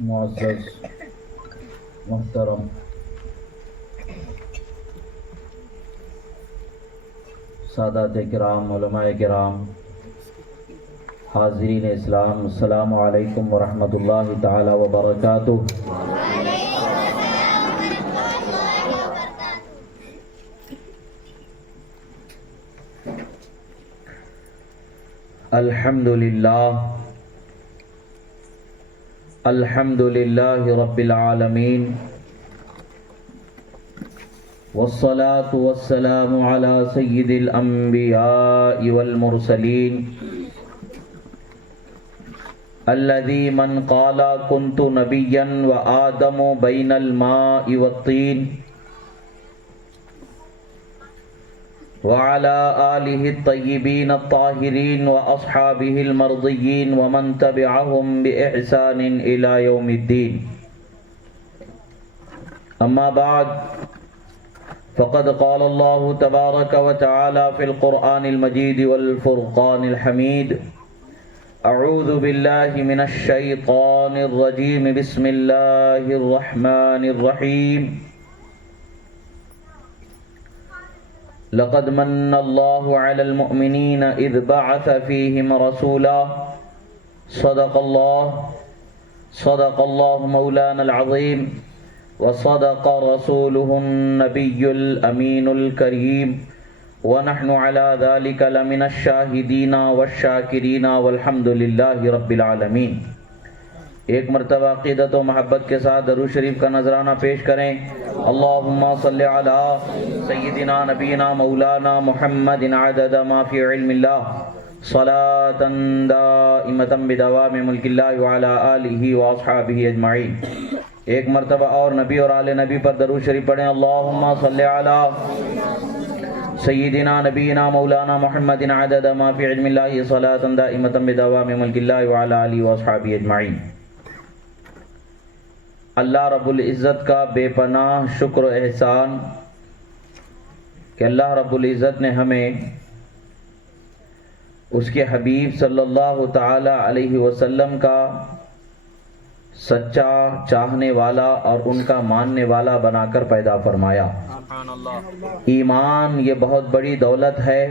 معزز محترم سادات کرام، علماء کرام، حاضرین اسلام، السلام علیکم ورحمۃ اللہ تعالی وبرکاتہ۔ الحمد للہ رب العالمین، والصلاة والسلام على سید الانبیاء والمرسلین الذی من قال کنت نبیا وآدم بین الماء والطین وعلى آلہ الطیبین الطاہرین واصحابہ المرضیین ومن تبعهم بإحسان الى یوم الدین۔ اما بعد فقد قال اللہ تبارک وتعالی فی القرآن المجید والفرقان الحمید۔ اعوذ باللہ من الشیطان الرجیم، بسم اللہ الرحمن الرحیم۔ لقد من اللہ علی المؤمنین اذ بعث فیہم رسولا صدق اللہ مولانا العظیم وصدق رسوله النبی الامین الکریم ونحن على ذلك لمن الشاہدین والشاکرین والحمد للہ رب العالمین۔ ایک مرتبہ عقیدت و محبت کے ساتھ درود شریف کا نذرانہ پیش کریں۔ اللہم صلی علی سیدنا نبینا مولانا محمد عدد ما فی علم اللہ صلاة دائمتا بدوام ملک اللہ وعلی آلہ واصحابہ اجمعین۔ ایک مرتبہ اور نبی اور آل نبی پر درود شریف پڑھیں۔ اللہم صلی علی سیدنا نبینا مولانا محمد عدد ما فی علم اللہ صلاة دائمتا بدوام ملک اللہ وعلی آلہ واصحابہ اجمعین۔ اللہ رب العزت کا بے پناہ شکر و احسان کہ اللہ رب العزت نے ہمیں اس کے حبیب صلی اللہ تعالی علیہ وسلم کا سچا چاہنے والا اور ان کا ماننے والا بنا کر پیدا فرمایا۔ ایمان یہ بہت بڑی دولت ہے،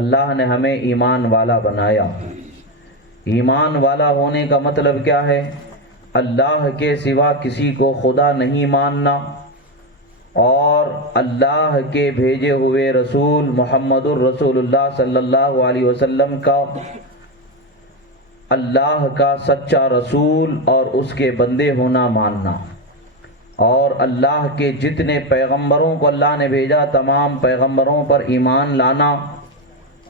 اللہ نے ہمیں ایمان والا بنایا۔ ایمان والا ہونے کا مطلب کیا ہے؟ اللہ کے سوا کسی کو خدا نہیں ماننا اور اللہ کے بھیجے ہوئے رسول محمد الرسول اللہ صلی اللہ علیہ وسلم کا اللہ کا سچا رسول اور اس کے بندے ہونا ماننا، اور اللہ کے جتنے پیغمبروں کو اللہ نے بھیجا تمام پیغمبروں پر ایمان لانا،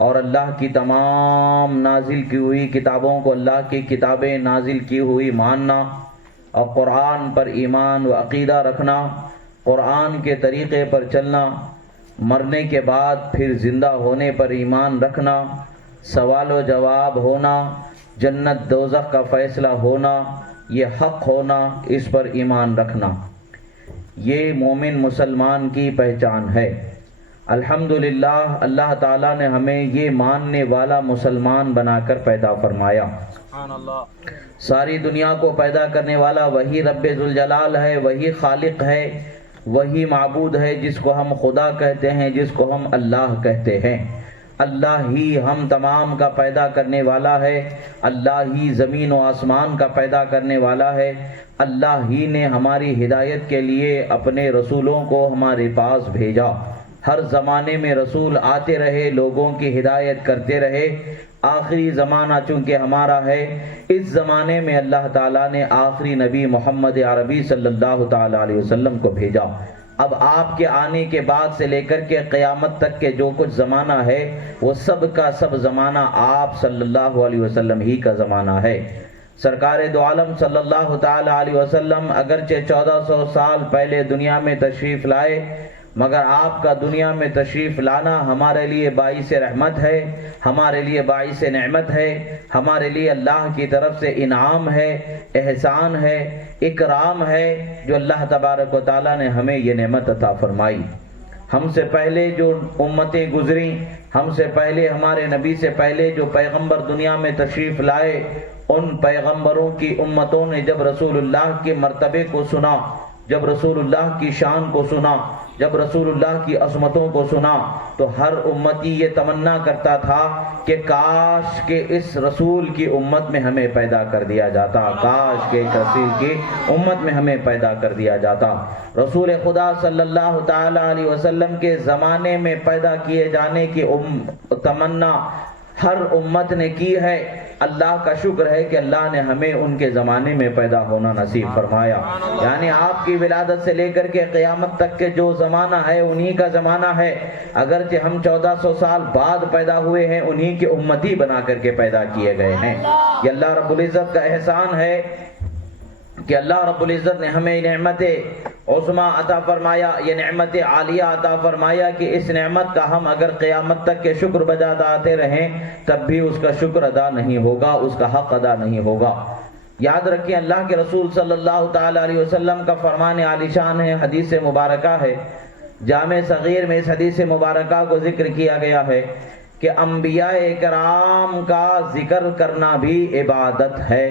اور اللہ کی تمام نازل کی ہوئی کتابوں کو اللہ کی کتابیں نازل کی ہوئی ماننا، اور قرآن پر ایمان و عقیدہ رکھنا، قرآن کے طریقے پر چلنا، مرنے کے بعد پھر زندہ ہونے پر ایمان رکھنا، سوال و جواب ہونا، جنت دوزخ کا فیصلہ ہونا، یہ حق ہونا، اس پر ایمان رکھنا، یہ مومن مسلمان کی پہچان ہے۔ الحمدللہ اللہ تعالیٰ نے ہمیں یہ ماننے والا مسلمان بنا کر پیدا فرمایا۔ ساری دنیا کو پیدا کرنے والا وہی رب ذوالجلال ہے، وہی خالق ہے، وہی معبود ہے جس کو ہم خدا کہتے ہیں، جس کو ہم اللہ کہتے ہیں۔ اللہ ہی ہم تمام کا پیدا کرنے والا ہے، اللہ ہی زمین و آسمان کا پیدا کرنے والا ہے، اللہ ہی نے ہماری ہدایت کے لیے اپنے رسولوں کو ہمارے پاس بھیجا۔ ہر زمانے میں رسول آتے رہے، لوگوں کی ہدایت کرتے رہے۔ آخری زمانہ چونکہ ہمارا ہے، اس زمانے میں اللہ تعالیٰ نے آخری نبی محمد عربی صلی اللہ تعالیٰ علیہ وسلم کو بھیجا۔ اب آپ کے آنے کے بعد سے لے کر کے قیامت تک کے جو کچھ زمانہ ہے وہ سب کا سب زمانہ آپ صلی اللہ علیہ وسلم ہی کا زمانہ ہے۔ سرکار دو عالم صلی اللہ تعالیٰ علیہ وسلم اگرچہ 1400 سال پہلے دنیا میں تشریف لائے، مگر آپ کا دنیا میں تشریف لانا ہمارے لیے باعث رحمت ہے، ہمارے لیے باعث نعمت ہے، ہمارے لیے اللہ کی طرف سے انعام ہے، احسان ہے، اکرام ہے، جو اللہ تبارک و تعالیٰ نے ہمیں یہ نعمت عطا فرمائی۔ ہم سے پہلے جو امتیں گزری، ہم سے پہلے ہمارے نبی سے پہلے جو پیغمبر دنیا میں تشریف لائے، ان پیغمبروں کی امتوں نے جب رسول اللہ کے مرتبے کو سنا، جب رسول اللہ کی شان کو سنا، جب رسول اللہ کی عظمتوں کو سنا، تو ہر امتی یہ تمنا کرتا تھا کہ کاش کہ اس رسول کی امت میں ہمیں پیدا کر دیا جاتا، کاش کہ اس رسول کی امت میں ہمیں پیدا کر دیا جاتا۔ رسول خدا صلی اللہ تعالی علیہ وسلم کے زمانے میں پیدا کیے جانے کی تمنا ہر امت نے کی ہے۔ اللہ کا شکر ہے کہ اللہ نے ہمیں ان کے زمانے میں پیدا ہونا نصیب فرمایا، یعنی آپ کی ولادت سے لے کر کے قیامت تک کے جو زمانہ ہے انہی کا زمانہ ہے، اگرچہ ہم 1400 سال بعد پیدا ہوئے ہیں، انہی کے امتی بنا کر کے پیدا کیے گئے ہیں۔ یہ اللہ رب العزت کا احسان ہے کہ اللہ رب العزت نے ہمیں نعمت عظمیٰ عطا فرمایا، یہ نعمت عالیہ عطا فرمایا کہ اس نعمت کا ہم اگر قیامت تک کے شکر بجاتے آتے رہیں تب بھی اس کا شکر ادا نہیں ہوگا، اس کا حق ادا نہیں ہوگا۔ یاد رکھیں اللہ کے رسول صلی اللہ تعالی علیہ وسلم کا فرمان عالی شان ہے، حدیث مبارکہ ہے، جامع صغیر میں اس حدیث مبارکہ کو ذکر کیا گیا ہے کہ انبیاء کرام کا ذکر کرنا بھی عبادت ہے۔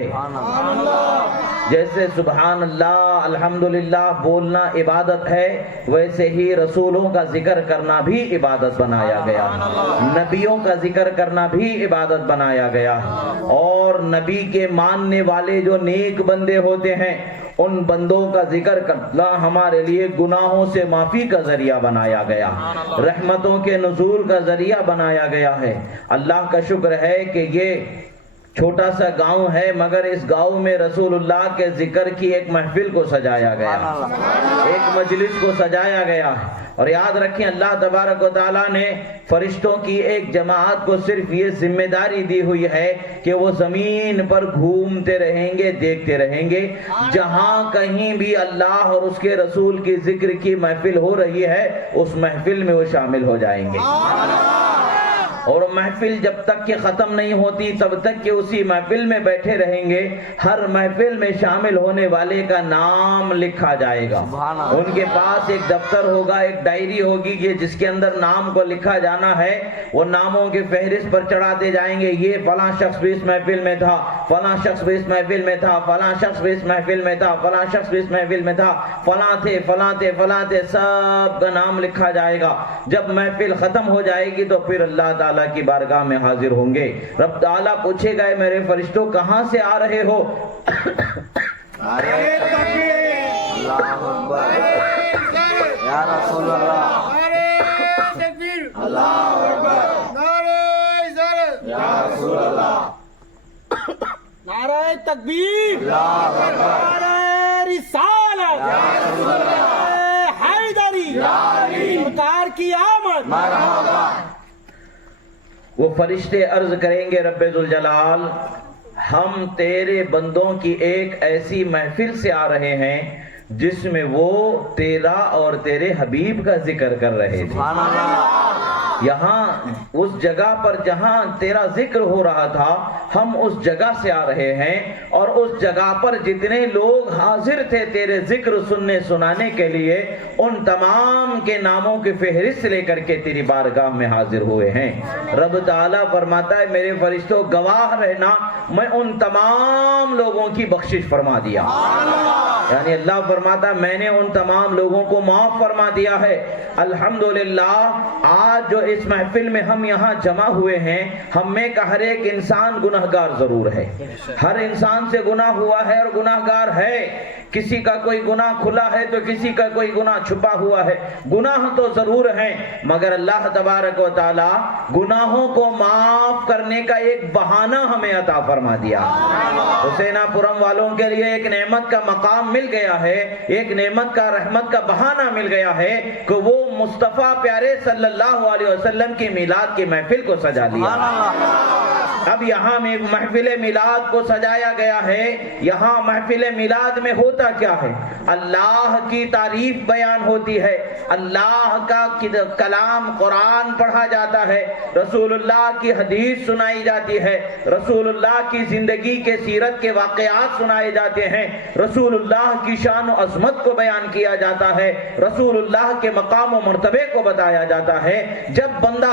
جیسے سبحان اللہ الحمدللہ بولنا عبادت ہے، ویسے ہی رسولوں کا ذکر کرنا بھی عبادت بنایا گیا ہے، نبیوں کا ذکر کرنا بھی عبادت بنایا گیا ہے، اور نبی کے ماننے والے جو نیک بندے ہوتے ہیں ان بندوں کا ذکر کرنا ہمارے لیے گناہوں سے معافی کا ذریعہ بنایا گیا، رحمتوں کے نزول کا ذریعہ بنایا گیا ہے۔ اللہ کا شکر ہے کہ یہ چھوٹا سا گاؤں ہے، مگر اس گاؤں میں رسول اللہ کے ذکر کی ایک محفل کو سجایا گیا، ایک مجلس کو سجایا گیا ہے۔ اور یاد رکھیں اللہ تبارک و تعالیٰ نے فرشتوں کی ایک جماعت کو صرف یہ ذمہ داری دی ہوئی ہے کہ وہ زمین پر گھومتے رہیں گے، دیکھتے رہیں گے، جہاں کہیں بھی اللہ اور اس کے رسول کی ذکر کی محفل ہو رہی ہے اس محفل میں وہ شامل ہو جائیں گے، اور محفل جب تک کہ ختم نہیں ہوتی تب تک کہ اسی محفل میں بیٹھے رہیں گے۔ ہر محفل میں شامل ہونے والے کا نام لکھا جائے گا، ان کے پاس ایک دفتر ہوگا، ایک ڈائری ہوگی کہ جس کے اندر نام کو لکھا جانا ہے، وہ ناموں کے فہرست پر چڑھاتے جائیں گے، یہ فلاں شخص بھی اس محفل میں تھا، فلاں شخص بھی اس محفل میں تھا، فلاں شخص بھی اس محفل میں تھا، فلاں شخص بھی اس محفل میں تھا، فلاں تھے فلاں تھے فلاں تھے، سب کا نام لکھا جائے گا۔ جب محفل ختم ہو جائے گی تو پھر اللہ تعالیٰ کی بارگاہ میں حاضر ہوں گے۔ رب تعالیٰ پوچھے گا میرے فرشتوں کہاں سے آ رہے ہو؟ نعرہ تکبیر، اللہ اکبر، یا رسول اللہ، نعرہ تکبیر، اللہ اکبر، نعرہ رسالت، یا رسول اللہ، نعرہ تکبیر، اللہ اکبر، نعرہ رسالت، یا رسول اللہ، حیدری، یا علی، سرکار کی آمد، مرحبا۔ وہ فرشتے عرض کریں گے رب ذوالجلال ہم تیرے بندوں کی ایک ایسی محفل سے آ رہے ہیں جس میں وہ تیرا اور تیرے حبیب کا ذکر کر رہے تھے۔ یہاں اس جگہ پر جہاں تیرا ذکر ہو رہا تھا ہم اس جگہ سے آ رہے ہیں، اور اس جگہ پر جتنے لوگ حاضر تھے تیرے ذکر سننے سنانے کے لیے ان تمام کے ناموں کی فہرست لے کر کے تیری بارگاہ میں حاضر ہوئے ہیں۔ رب تعالیٰ فرماتا ہے میرے فرشتوں گواہ رہنا میں ان تمام لوگوں کی بخشش فرما دیا، یعنی اللہ فرماتا ہے میں نے ان تمام لوگوں کو معاف فرما دیا ہے۔ الحمدللہ آج جو اس محفل میں ہم یہاں جمع ہوئے ہیں ہم میں کا ہر ایک انسان گناہگار ضرور ہے، ہر انسان سے گناہ ہوا ہے اور گناہگار ہے، کسی کا کوئی گناہ کھلا ہے تو کسی کا کوئی گناہ چھپا ہوا ہے، گناہ تو ضرور ہیں، مگر اللہ تبارک و تعالی گناہوں کو معاف کرنے کا ایک بہانہ ہمیں عطا فرما دیا۔ حسینہ پورم والوں کے لیے ایک نعمت کا مقام مل گیا ہے، ایک نعمت کا رحمت کا بہانہ مل گیا ہے کہ وہ مصطفیٰ پیارے صلی اللہ علیہ وسلم کی میلاد کی محفل کو سجا لیا۔ اب یہاں میں محفل میلاد کو سجایا گیا ہے، یہاں محفل میلاد میں ہوتا کیا ہے؟ اللہ کی تعریف بیان ہوتی ہے، اللہ کا کلام قرآن پڑھا جاتا ہے، رسول اللہ کی حدیث سنائی جاتی ہے، رسول اللہ کی زندگی کے سیرت کے واقعات سنائے جاتے ہیں، رسول اللہ کی شان و عظمت کو بیان کیا جاتا ہے، رسول اللہ کے مقام و مرتبے کو بتایا جاتا ہے۔ جب بندہ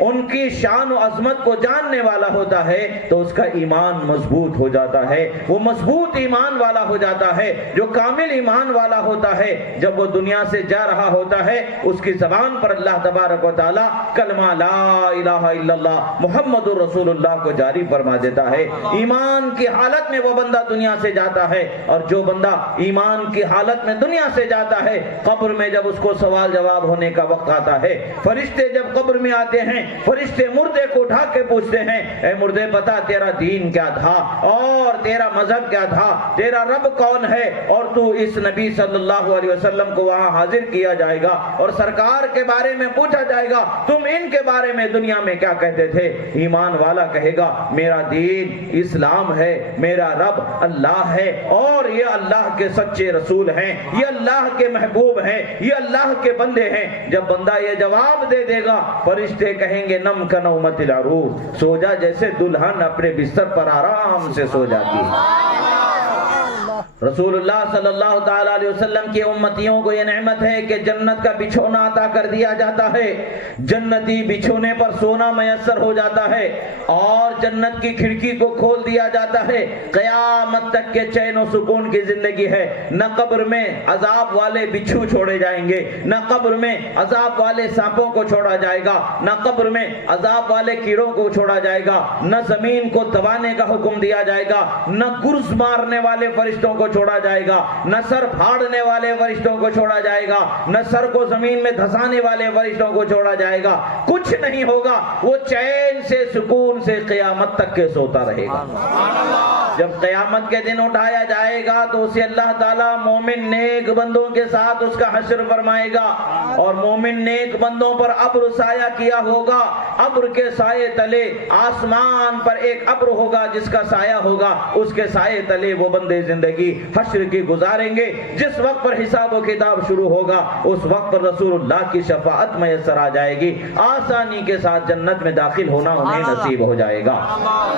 ان کی شان و عظمت کو جاننے والا ہوتا ہے, تو اس کا ایمان مضبوط ہو جاتا ہے. وہ مضبوط ایمان والا ہو جاتا ہے, جو کامل ایمان والا ہوتا ہے. جب وہ دنیا سے جا رہا ہوتا ہے, اس کی زبان پر اللہ تبارک و تعالی کلمہ لا الہ الا اللہ محمد رسول اللہ کو جاری فرما دیتا ہے. ایمان کی حالت میں وہ بندہ دنیا سے جاتا ہے, اور جو بندہ ایمان کی حالت میں دنیا سے جاتا ہے, قبر میں جب اس کو سوال جواب ہونے کا وقت آتا ہے, فرشتے جب قبر میں آتے ہیں, فرشتے مردے کو اٹھا کے پوچھتے ہیں, اے مردے بتا تیرا دین کیا تھا, اور تیرا مذہب کیا تھا, تیرا رب کون ہے, اور تو اس نبی صلی اللہ علیہ وسلم کو وہاں حاضر کیا جائے گا, اور سرکار کے بارے میں پوچھا جائے گا, تم ان کے بارے میں دنیا میں کیا کہتے تھے. ایمان والا کہے گا میرا دین اسلام ہے, میرا رب اللہ ہے, اور یہ اللہ کے سچے رسول ہیں, یہ اللہ کے محبوب ہیں, یہ اللہ کے بندے ہیں. جب بندہ یہ جواب دے دے گا, فرشتے کہیں گے نم کنومت العروس, سو جا جیسے دلہن اپنے بستر پر آرام سے سو جاتی ہے. رسول اللہ صلی اللہ تعالی علیہ وسلم کی امتیوں کو یہ نعمت ہے کہ جنت کا بچھونا عطا کر دیا جاتا ہے. جنتی بچھونے پر سونا میسر ہو جاتا ہے, اور جنت کی کھڑکی کو کھول دیا جاتا ہے. قیامت تک کے چین و سکون کی زندگی ہے. نہ قبر میں عذاب والے بچھو چھوڑے جائیں گے, نہ قبر میں عذاب والے سانپوں کو چھوڑا جائے گا, نہ قبر میں عذاب والے کیڑوں کو چھوڑا جائے گا, نہ زمین کو دبانے کا حکم دیا جائے گا, نہ گرز مارنے والے فرشتوں کو چھوڑا جائے گا, نہ سر پھاڑنے والے فرشتوں کو چھوڑا جائے گا, نہ سر کو زمین میں دھسانے والے فرشتوں کو چھوڑا جائے گا. کچھ نہیں ہوگا, وہ چین سے سکون سے قیامت تک کے سوتا رہے گا. جب قیامت کے دن اٹھایا جائے گا تو اسے اللہ تعالیٰ مومن نیک بندوں کے ساتھ اس کا حشر فرمائے گا, اور مومن نیک بندوں پر ابر سایہ کیا ہوگا. ابر کے سائے تلے آسمان پر ایک ابر ہوگا جس کا سایہ ہوگا, اس کے سائے تلے وہ بندے زندگی حشر کی گزاریں گے. جس وقت پر حساب و کتاب شروع ہوگا, اس وقت پر رسول اللہ کی شفاعت میسر آ جائے گی. آسانی کے ساتھ جنت میں داخل ہونا انہیں نصیب ہو جائے گا.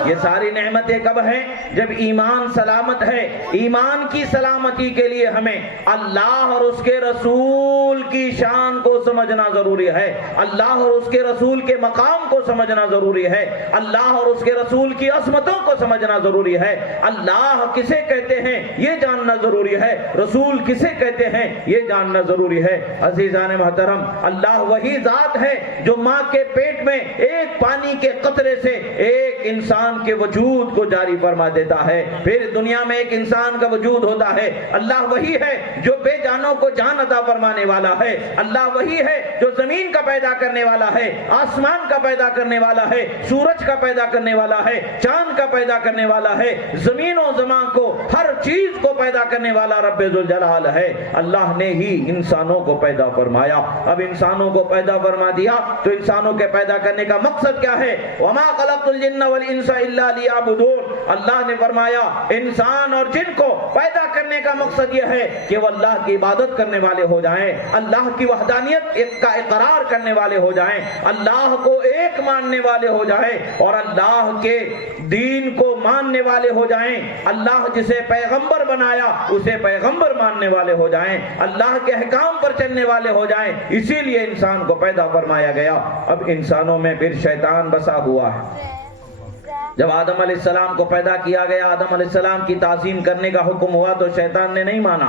یہ ساری نعمتیں کب ہیں؟ جب ایمان سلامت ہے. ایمان کی سلامتی کے لیے ہمیں اللہ اور اس کے رسول کی شان کو سمجھنا ضروری ہے, اللہ اور اس کے رسول کے مقام کو سمجھنا ضروری ہے, اللہ اور اس کے رسول کی عظمتوں کو سمجھنا ضروری ہے. اللہ کسے کہتے ہیں یہ جاننا ضروری ہے, رسول کسے کہتے ہیں یہ جاننا ضروری ہے. عزیزان محترم, اللہ وہی ذات ہے جو ماں کے پیٹ میں ایک پانی کے قطرے سے ایک انسان کے وجود کو جاری فرما دیتا ہے, پھر دنیا میں ایک انسان کا وجود ہوتا ہے. اللہ وہی ہے جو بے جانوں کو جان عطا فرمانے والا ہے. اللہ وہی ہے جو زمین کا پیدا کرنے والا ہے, آسمان کا پیدا کرنے والا ہے, سورج کا پیدا کرنے والا ہے, چاند کا پیدا کرنے والا ہے, زمین و زمان کو, ہر چیز کو پیدا کرنے والا رب ذوالجلال ہے. اللہ نے ہی انسانوں کو پیدا فرمایا. اب انسانوں کو پیدا فرما دیا تو انسانوں کے پیدا کرنے کا مقصد کیا ہے؟ وما خلقت الجن والانس الا لیعبدون. اللہ نے فرمایا انسان اور جن کو پیدا کرنے کا مقصد یہ ہے کہ وہ اللہ کی عبادت کرنے والے ہو جائیں, اللہ کی وحدانیت کا اقرار کرنے والے ہو جائیں, اللہ کو ایک ماننے والے ہو جائیں, اور اللہ کے دین کو ماننے والے ہو جائیں. اللہ جسے پیغمبر بنایا اسے پیغمبر ماننے والے ہو جائیں, اللہ کے احکام پر چلنے والے ہو جائیں. اسی لیے انسان کو پیدا فرمایا گیا. اب انسانوں میں پھر شیطان بسا ہوا ہے. جب آدم علیہ السلام کو پیدا کیا گیا, آدم علیہ السلام کی تعظیم کرنے کا حکم ہوا تو شیطان نے نہیں مانا.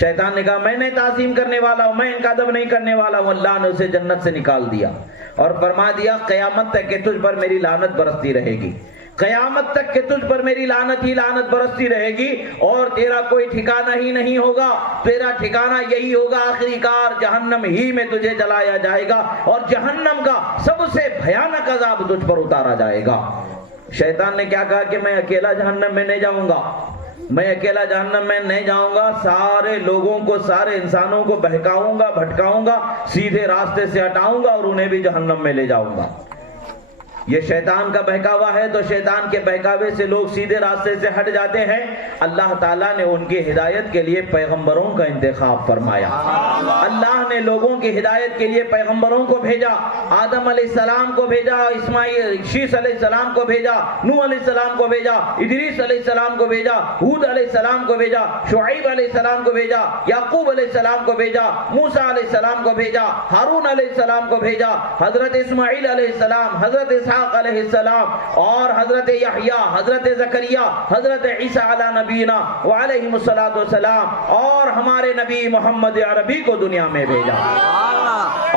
شیطان نے کہا میں نے تعظیم کرنے والا ہوں, میں ان کا ادب نہیں کرنے والا ہوں. اللہ نے اسے جنت سے نکال دیا اور فرما دیا قیامت تک کہ تجھ پر میری لعنت برستی رہے گی, قیامت تک کہ تجھ پر میری لعنت ہی لعنت برستی رہے گی, اور تیرا کوئی ٹھکانہ ہی نہیں ہوگا. تیرا ٹھکانہ یہی ہوگا, آخری کار جہنم ہی میں تجھے جلایا جائے گا, اور جہنم کا سب سے بھیانک عذاب تجھ پر اتارا جائے گا. شیطان نے کیا کہا کہ میں اکیلا جہنم میں نہیں جاؤں گا, میں اکیلا جہنم میں نہیں جاؤں گا, سارے لوگوں کو, سارے انسانوں کو بہکاؤں گا, بھٹکاؤں گا, سیدھے راستے سے ہٹاؤں گا اور انہیں بھی جہنم میں لے جاؤں گا. یہ شیطان کا بہکاوا ہے، تو شیطان کے بہکاوے سے لوگ سیدھے راستے سے ہٹ جاتے ہیں۔ اللہ تعالیٰ نے ان کی ہدایت کے لیے پیغمبروں کا انتخاب فرمایا۔ اللہ نے لوگوں کی ہدایت کے لیے پیغمبروں کو بھیجا، آدم علیہ السلام کو بھیجا، اسماعیل شیس علیہ السلام کو بھیجا، نوح علیہ السلام کو بھیجا، ادریس علیہ السلام کو بھیجا، ہود علیہ السلام کو بھیجا، شعیب علیہ السلام کو بھیجا، یعقوب علیہ السلام کو بھیجا، موسیٰ علیہ السلام کو بھیجا، ہارون علیہ السلام کو بھیجا، حضرت اسماعیل علیہ السلام، حضرت اسحاق علیہ السلام، اور حضرت یحییٰ، حضرت زکریا، حضرت عیسیٰ علی نبینا وعلیہم السلام، اور ہمارے نبی محمد عربی کو دنیا میں بھیجا۔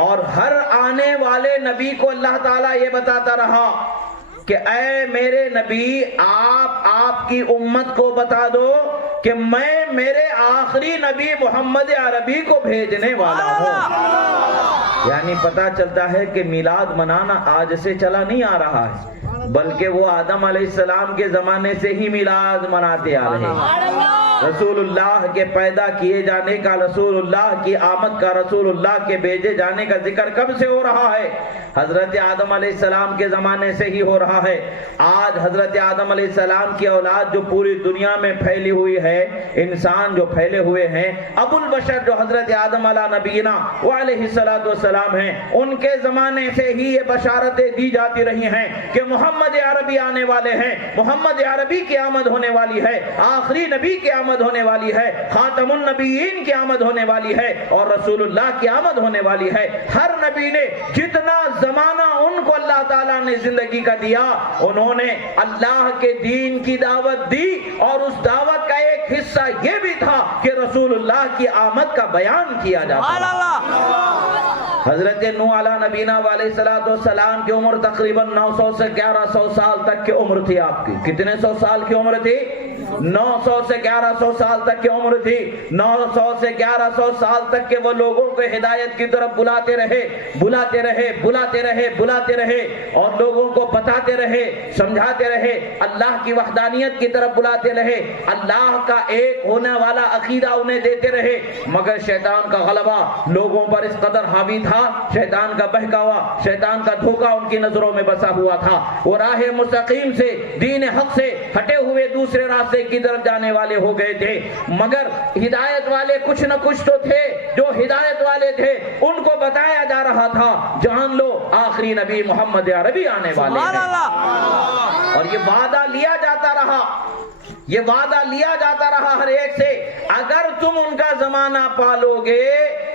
اور ہر آنے والے نبی کو اللہ تعالیٰ یہ بتاتا رہا کہ اے میرے نبی، آپ کی امت کو بتا دو کہ میں میرے آخری نبی محمد عربی کو بھیجنے والا ہوں۔ یعنی پتہ چلتا ہے کہ میلاد منانا آج سے چلا نہیں آ رہا ہے، بلکہ وہ آدم علیہ السلام کے زمانے سے ہی میلاد مناتے آ رہے ہیں۔ رسول اللہ کے پیدا کیے جانے کا، رسول اللہ کی آمد کا، رسول اللہ کے بھیجے جانے کا ذکر کب سے ہو رہا ہے؟ حضرت آدم علیہ السلام کے زمانے سے ہی ہو رہا ہے۔ آج حضرت آدم علیہ السلام کی اولاد جو پوری دنیا میں پھیلی ہوئی ہے، انسان جو پھیلے ہوئے ہیں، ابو البشر جو حضرت آدم علی نبینا وعلیہ السلام ہیں، ان کے زمانے سے ہی یہ بشارتیں دی جاتی رہی ہیں کہ محمد عربی آنے والے ہیں، محمد عربی کی آمد ہونے والی ہے، آخری نبی کی آمد ہونے والی ہے، خاتم النبیین کی آمد ہونے والی ہے، اور رسول اللہ کی آمد ہونے والی ہے۔ ہر نبی نے جتنا زمانہ ان کو اللہ تعالیٰ نے زندگی کا دیا، انہوں نے اللہ کے دین کی دعوت دی، اور اس دعوت کا ایک حصہ یہ بھی تھا کہ رسول اللہ کی آمد کا بیان کیا جاتا ہے۔ حضرت نوح علیہ نبینا علیہ السلام کی عمر تقریباً 900 سے 1100 سال تک کی عمر تھی۔ آپ کی کتنے سو سال کی عمر تھی؟ 900 سے 1100 سال تک کی عمر تھی۔ 900 سے 1100 سال تک کے وہ لوگوں کو ہدایت کی طرف بلاتے رہے، بلاتے رہے، بلاتے رہے، بلاتے رہے، اور لوگوں کو بتاتے رہے، سمجھاتے رہے، اللہ کی وحدانیت کی طرف بلاتے رہے، اللہ کا ایک ہونے والا عقیدہ انہیں دیتے رہے۔ مگر شیطان کا غلبہ لوگوں پر اس قدر حاوی تھا، شیطان کا بہکاوا، شیطان کا دھوکہ ان کی نظروں میں بسا ہوا تھا۔ وہ راہ مستقیم سے، دین حق سے ہٹے ہوئے دوسرے راستے کی طرف جانے والے ہو گئے تھے۔ مگر ہدایت والے کچھ نہ کچھ تو تھے، جو ہدایت والے تھے ان کو بتایا جا رہا تھا جان لو آخری نبی محمد عربی آنے والے ہیں۔ اور یہ وعدہ لیا جاتا رہا، یہ وعدہ لیا جاتا رہا ہر ایک سے، اگر تم ان کا زمانہ پالو گے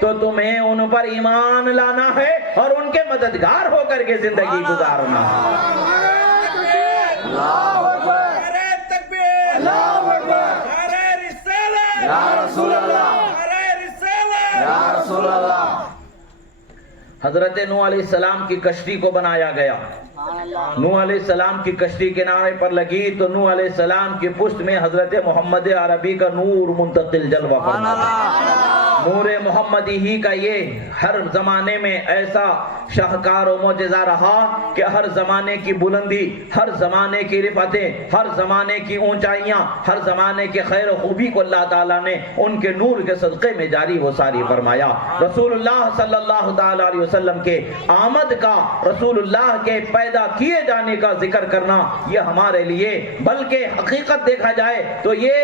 تو تمہیں ان پر ایمان لانا ہے اور ان کے مددگار ہو کر کے زندگی گزارنا ہے۔ حضرت نوح علیہ السلام کی کشتی کو بنایا گیا۔ نوح علیہ السلام کی کشتی کنارے پر لگی تو نوح علیہ السلام کی پشت میں حضرت محمد عربی کا نور منتقل جلوہ فرمایا۔ نور محمدی ہی کا یہ ہر زمانے میں ایسا شاہکار و معجزہ رہا کہ ہر زمانے کی بلندی، ہر زمانے کی رفعتیں، ہر زمانے کی اونچائیاں، ہر زمانے کے خیر و خوبی کو اللہ تعالیٰ نے ان کے نور کے صدقے میں جاری و ساری فرمایا۔ رسول اللہ صلی اللہ تعالیٰ علیہ وسلم کے آمد کا، رسول اللہ کے پیدا کیے جانے کا ذکر کرنا یہ ہمارے لیے، بلکہ حقیقت دیکھا جائے تو یہ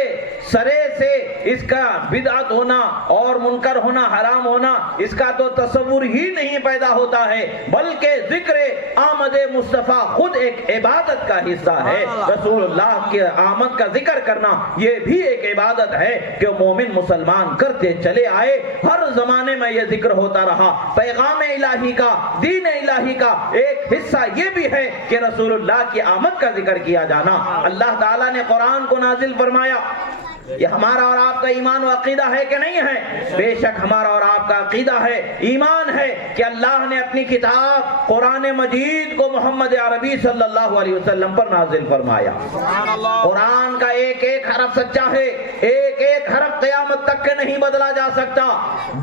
سرے سے اس کا بدعت ہونا اور منکر ہونا، حرام ہونا، اس کا تو تصور ہی نہیں پیدا ہوتا ہے، بلکہ ذکر آمد مصطفیٰ خود ایک عبادت کا حصہ ہے۔ رسول اللہ کی آمد کا ذکر کرنا یہ بھی ایک عبادت ہے کہ مومن مسلمان کرتے چلے آئے، ہر زمانے میں یہ ذکر ہوتا رہا۔ پیغام الہی کا، دین الہی کا ایک حصہ یہ بھی ہے کہ رسول اللہ کی آمد کا ذکر کیا جانا۔ اللہ تعالیٰ نے قرآن کو نازل فرمایا۔ یہ ہمارا اور آپ کا ایمان و عقیدہ ہے کہ نہیں ہے؟ بے شک ہمارا اور آپ کا عقیدہ ہے، ایمان ہے کہ اللہ نے اپنی کتاب قرآن مجید کو محمد عربی صلی اللہ علیہ وسلم پر نازل فرمایا۔ قرآن کا ایک ایک حرف سچا ہے، ایک ایک حرف قیامت تک کے نہیں بدلا جا سکتا۔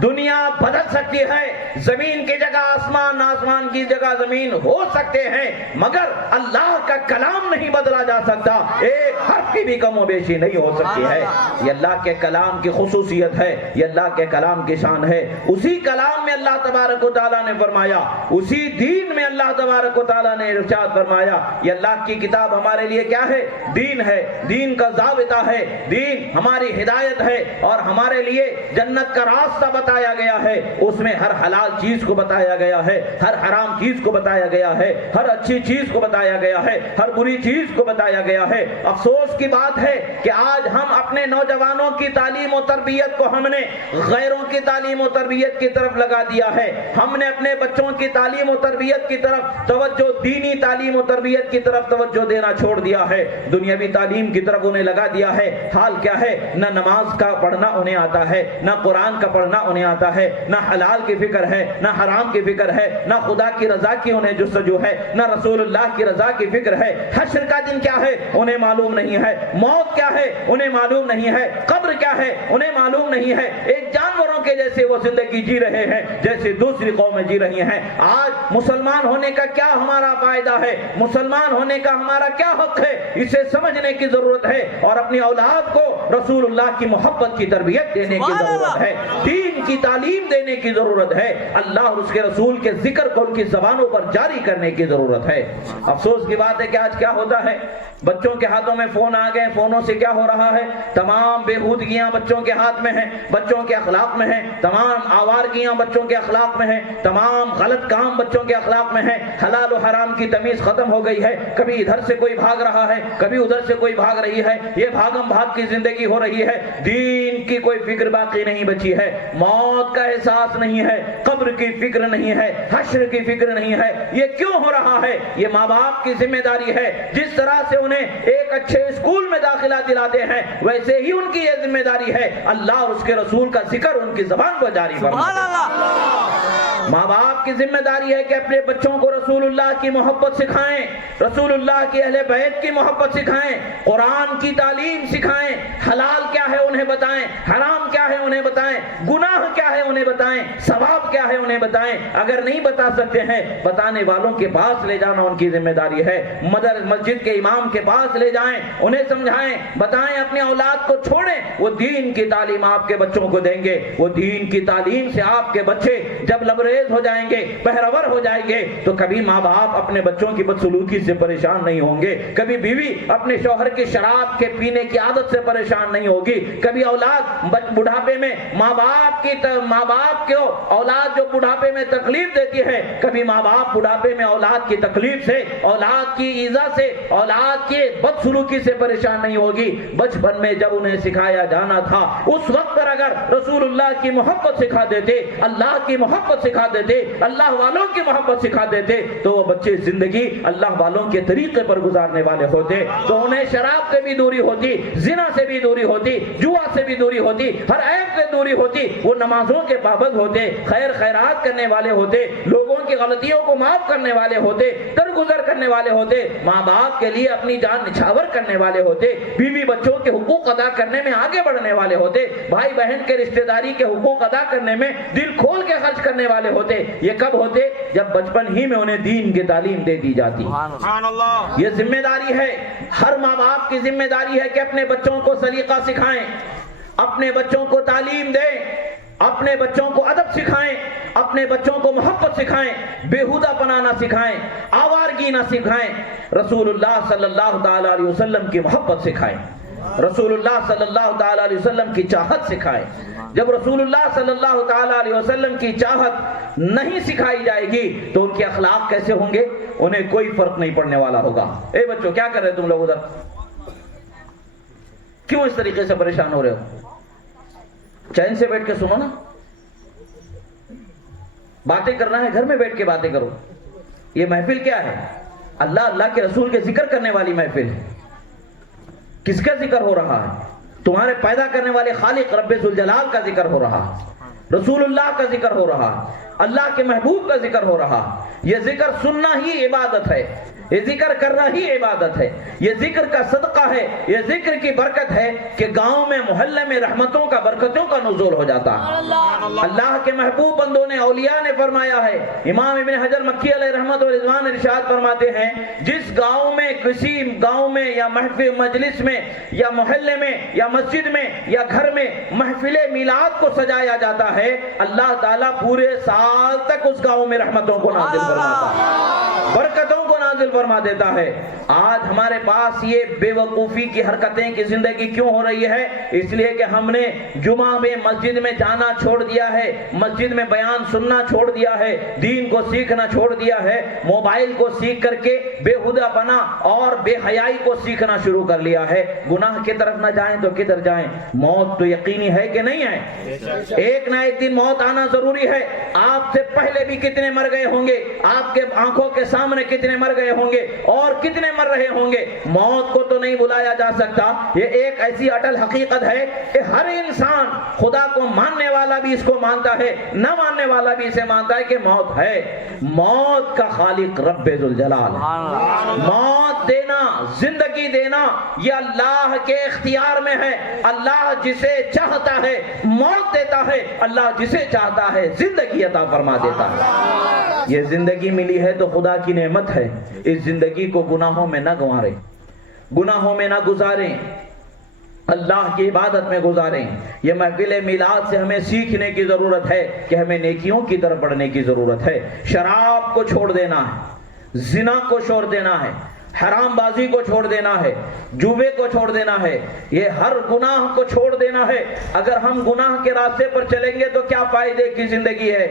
دنیا بدل سکتی ہے، زمین کی جگہ آسمان، آسمان کی جگہ زمین ہو سکتے ہیں، مگر اللہ کا کلام نہیں بدلا جا سکتا، ایک حرف کی بھی کم و بیشی نہیں ہو سکتی ہے۔ یہ اللہ کے کلام کی خصوصیت ہے، یہ اللہ کے کلام کی شان ہے۔ اسی کلام میں اللہ تبارک و تعالیٰ نے فرمایا، اسی دین میں اللہ تبارک و تعالیٰ نے ارشاد فرمایا، یہ اللہ کی کتاب ہمارے لیے کیا ہے؟ دین ہے، دین کا ضابطہ ہے، دین ہماری ہدایت ہے، اور ہمارے لیے جنت کا راستہ بتایا گیا ہے۔ اس میں ہر حلال چیز کو بتایا گیا ہے، ہر حرام چیز کو بتایا گیا ہے، ہر اچھی چیز کو بتایا گیا ہے، ہر بری چیز کو بتایا گیا ہے۔ افسوس کی بات ہے کہ آج ہم اپنے نوجوانوں کی تعلیم و تربیت کو ہم نے غیروں کی تعلیم و تربیت کی طرف لگا دیا ہے۔ ہم نے اپنے بچوں کی تعلیم و تربیت کی طرف توجہ، دینی تعلیم و تربیت کی طرف توجہ دینا چھوڑ دیا ہے، دنیاوی تعلیم کی طرف انہیں لگا دیا ہے۔ حال کیا ہے؟ نہ نماز کا پڑھنا انہیں آتا ہے، نہ قرآن کا پڑھنا انہیں آتا ہے، نہ حلال کی فکر ہے، نہ حرام کی فکر ہے، نہ خدا کی رضا کی انہیں جستجو ہے، نہ رسول اللہ کی رضا کی فکر ہے۔ حشر کا دن کیا ہے انہیں معلوم نہیں ہے، موت کیا ہے انہیں معلوم نہیں ہے، قبر کیا ہے انہیں معلوم نہیں ہے۔ ایک جانوروں کے جیسے وہ زندگی جی رہے ہیں جیسے دوسری قومیں جی رہی ہیں۔ آج مسلمان ہونے کا کیا ہمارا فائدہ ہے؟ مسلمان ہونے کا ہمارا کیا حق ہے؟ اسے سمجھنے کی ضرورت ہے، اور اپنی اولاد کو رسول اللہ کی محبت کی تربیت دینے کی ضرورت ہے، دین کی تعلیم دینے کی ضرورت ہے، اللہ اور اس کے رسول کے ذکر کو ان کی زبانوں پر جاری کرنے کی ضرورت ہے۔ افسوس کی بات ہے کہ آج کیا ہوتا ہے؟ بچوں کے ہاتھوں میں فون آ گئے، فونوں سے کیا ہو رہا ہے؟ تمام بےہودگیاں بچوں کے ہاتھ میں ہیں، بچوں کے اخلاق میں ہیں، تمام آوارگیاں بچوں کے اخلاق میں ہیں، تمام غلط کام بچوں کے اخلاق میں ہیں، حلال و حرام کی تمیز ختم ہو گئی ہے۔ کبھی ادھر سے کوئی بھاگ رہا ہے، کبھی ادھر سے کوئی بھاگ رہی ہے، یہ بھاگم بھاگ کی زندگی ہو رہی ہے، دین کی کوئی فکر باقی نہیں بچی ہے، موت کا احساس نہیں ہے، قبر کی فکر نہیں ہے، حشر کی فکر نہیں ہے۔ یہ کیوں ہو رہا ہے؟ یہ ماں باپ کی ذمہ داری ہے۔ جس طرح سے انہیں ایک اچھے اسکول میں داخلہ دلاتے ہیں، ویسے ہی ان کی یہ ذمہ داری ہے اللہ اور اس کے رسول کا ذکر ان کی زبان پر جاری فرمائے۔ ماں باپ کی ذمہ داری ہے کہ اپنے بچوں کو رسول اللہ کی محبت سکھائیں، رسول اللہ کی اہل بیت کی محبت سکھائیں، قرآن کی تعلیم سکھائیں، حلال کیا ہے انہیں بتائیں، حرام کیا ہے انہیں بتائیں، گناہ کیا ہے انہیں بتائیں، ثواب کیا ہے انہیں بتائیں۔ اگر نہیں بتا سکتے ہیں، بتانے والوں کے پاس لے جانا ان کی ذمہ داری ہے، مسجد کے امام کے پاس لے جائیں، انہیں سمجھائیں، بتائیں، اپنی اولاد کو چھوڑیں، وہ دین کی تعلیم آپ کے بچوں کو دیں گے۔ وہ دین کی تعلیم سے آپ کے بچے جب لبریز ہو جائیں گے، بہرور ہو جائیں گے، تو کبھی ماں باپ اپنے بچوں کی بدسلوکی سے پریشان نہیں ہوں گے، کبھی بیوی اپنے شوہر کی شراب کے پینے کی عادت سے پریشان نہیں ہوگی، کبھی اولاد بڑھاپے میں ماں باپ کو اولاد جو بڑھاپے میں تکلیف دیتی ہے، کبھی ماں باپ بڑھاپے میں اولاد کی تکلیف سے، اولاد کی ایذا سے، اولاد کی بدسلوکی سے پریشان نہیں ہوگی۔ بچپن میں جب انہیں سکھایا جانا تھا، اس وقت پر اگر رسول اللہ کی محبت سکھا دیتے، اللہ کی محبت سکھا دیتے، اللہ والوں کی محبت سکھا دیتے، تو وہ بچے زندگی اللہ والوں کے طریقے پر گزارنے والے ہوتے، تو انہیں شراب سے بھی دوری ہوتی، زنا سے بھی دوری ہوتی، جوا سے بھی دوری ہوتی، ہر عیب سے دوری ہوتی، وہ نمازوں کے پابند ہوتے، خیر خیرات کرنے والے ہوتے، لوگوں کی غلطیوں کو معاف کرنے والے ہوتے، درگزر کرنے والے ہوتے، ماں باپ کے لیے اپنی جان نچھاور کرنے والے ہوتے، بیوی بچوں کے حقوق ادا کرنے میں آگے بڑھنے والے ہوتے، بھائی بہن کے رشتہ داری کے حقوق ادا کرنے میں دل کھول کے خرچ کرنے والے ہوتے۔ یہ کب ہوتے؟ جب بچپن ہی میں انہیں دین کی تعلیم دے دی جاتی۔ یہ ذمہ داری ہے، ہر ماں باپ کی ذمہ داری ہے کہ اپنے بچوں کو سلیقہ سکھائیں، اپنے بچوں کو تعلیم دیں، اپنے بچوں کو ادب سکھائیں، اپنے بچوں کو محبت سکھائیں، بیہودہ پنا نہ سکھائیں، آوارگی نہ سکھائیں، رسول اللہ صلی اللہ تعالی علیہ وسلم کی محبت سکھائیں، رسول اللہ صلی اللہ تعالی علیہ وسلم کی چاہت سکھائیں۔ جب رسول اللہ صلی اللہ تعالی علیہ وسلم کی چاہت نہیں سکھائی جائے گی تو ان کے اخلاق کیسے ہوں گے؟ انہیں کوئی فرق نہیں پڑنے والا ہوگا۔ اے بچوں، کیا کر رہے تم لوگ ادھر؟ کیوں اس طریقے سے پریشان ہو رہے ہو؟ چین سے بیٹھ کے سنو نا، باتیں کرنا ہے گھر میں بیٹھ کے باتیں کرو۔ یہ محفل کیا ہے؟ اللہ کے رسول کے ذکر کرنے والی محفل ہے۔ کس کا ذکر ہو رہا ہے؟ تمہارے پیدا کرنے والے خالق رب ذوالجلال کا ذکر ہو رہا ہے، رسول اللہ کا ذکر ہو رہا ہے، اللہ کے محبوب کا ذکر ہو رہا ہے۔ یہ ذکر سننا ہی عبادت ہے، یہ ذکر کرنا ہی عبادت ہے، یہ ذکر کا صدقہ ہے، یہ ذکر کی برکت ہے کہ گاؤں میں محلے میں رحمتوں کا برکتوں کا نزول ہو جاتا ہے۔ اللہ کے محبوب بندوں نے اولیاء نے فرمایا ہے، امام ابن حجر مکی علیہ رحمت و رضوان ارشاد فرماتے ہیں، جس گاؤں میں کسی گاؤں میں یا محفل مجلس میں یا محلے میں یا مسجد میں یا گھر میں محفل میلاد کو سجایا جاتا ہے، اللہ تعالیٰ پورے سال تک اس گاؤں میں رحمتوں کو نازل فرماتا ہے، برکتوں کو نازل فرما دیتا ہے۔ آج ہمارے پاس یہ بے وقوفی کی حرکتیں کی زندگی کیوں ہو رہی ہے؟ اس لیے کہ ہم نے جمعہ میں مسجد میں جانا چھوڑ دیا ہے، مسجد میں بیان سننا چھوڑ دیا ہے، دین کو سیکھنا چھوڑ دیا ہے، موبائل کو سیکھ کر کے بے ہدہ پنا اور بے حیائی کو سیکھنا شروع کر لیا ہے۔ گناہ کی طرف نہ جائیں تو کدھر جائیں؟ موت تو یقینی ہے کہ نہیں ہے؟ ایک نہ ایک دن موت آنا ضروری ہے۔ آپ سے پہلے بھی کتنے مر گئے ہوں گے، آپ کے آنکھوں کے سامنے کتنے مر گئے ہوں گے اور کتنے مر رہے ہوں گے۔ موت کو تو نہیں بلایا جا سکتا، یہ ایک ایسی اٹل حقیقت ہے کہ ہر انسان، خدا کو ماننے والا بھی اس کو مانتا ہے، نہ ماننے والا بھی اسے مانتا ہے کہ موت ہے۔ موت کا خالق رب ذوالجلال ہے۔ موت دینا، زندگی دینا، یہ اللہ کے اختیار میں ہے۔ اللہ جسے چاہتا ہے موت دیتا ہے، اللہ جسے چاہتا ہے زندگی عطا فرما دیتا ہے۔ یہ زندگی ملی ہے تو خدا کی نعمت ہے، اس زندگی کو گناہوں میں نہ گنواریں، گناہوں میں نہ گزاریں، اللہ کی عبادت میں گزاریں۔ یہ محفل میلاد سے ہمیں سیکھنے کی ضرورت ہے کہ ہمیں نیکیوں کی طرف بڑھنے کی ضرورت ہے۔ شراب کو چھوڑ دینا ہے، زنا کو چھوڑ دینا ہے، حرام بازی کو چھوڑ دینا ہے، جوے کو چھوڑ دینا ہے، یہ ہر گناہ کو چھوڑ دینا ہے۔ اگر ہم گناہ کے راستے پر چلیں گے تو کیا فائدے کی زندگی ہے؟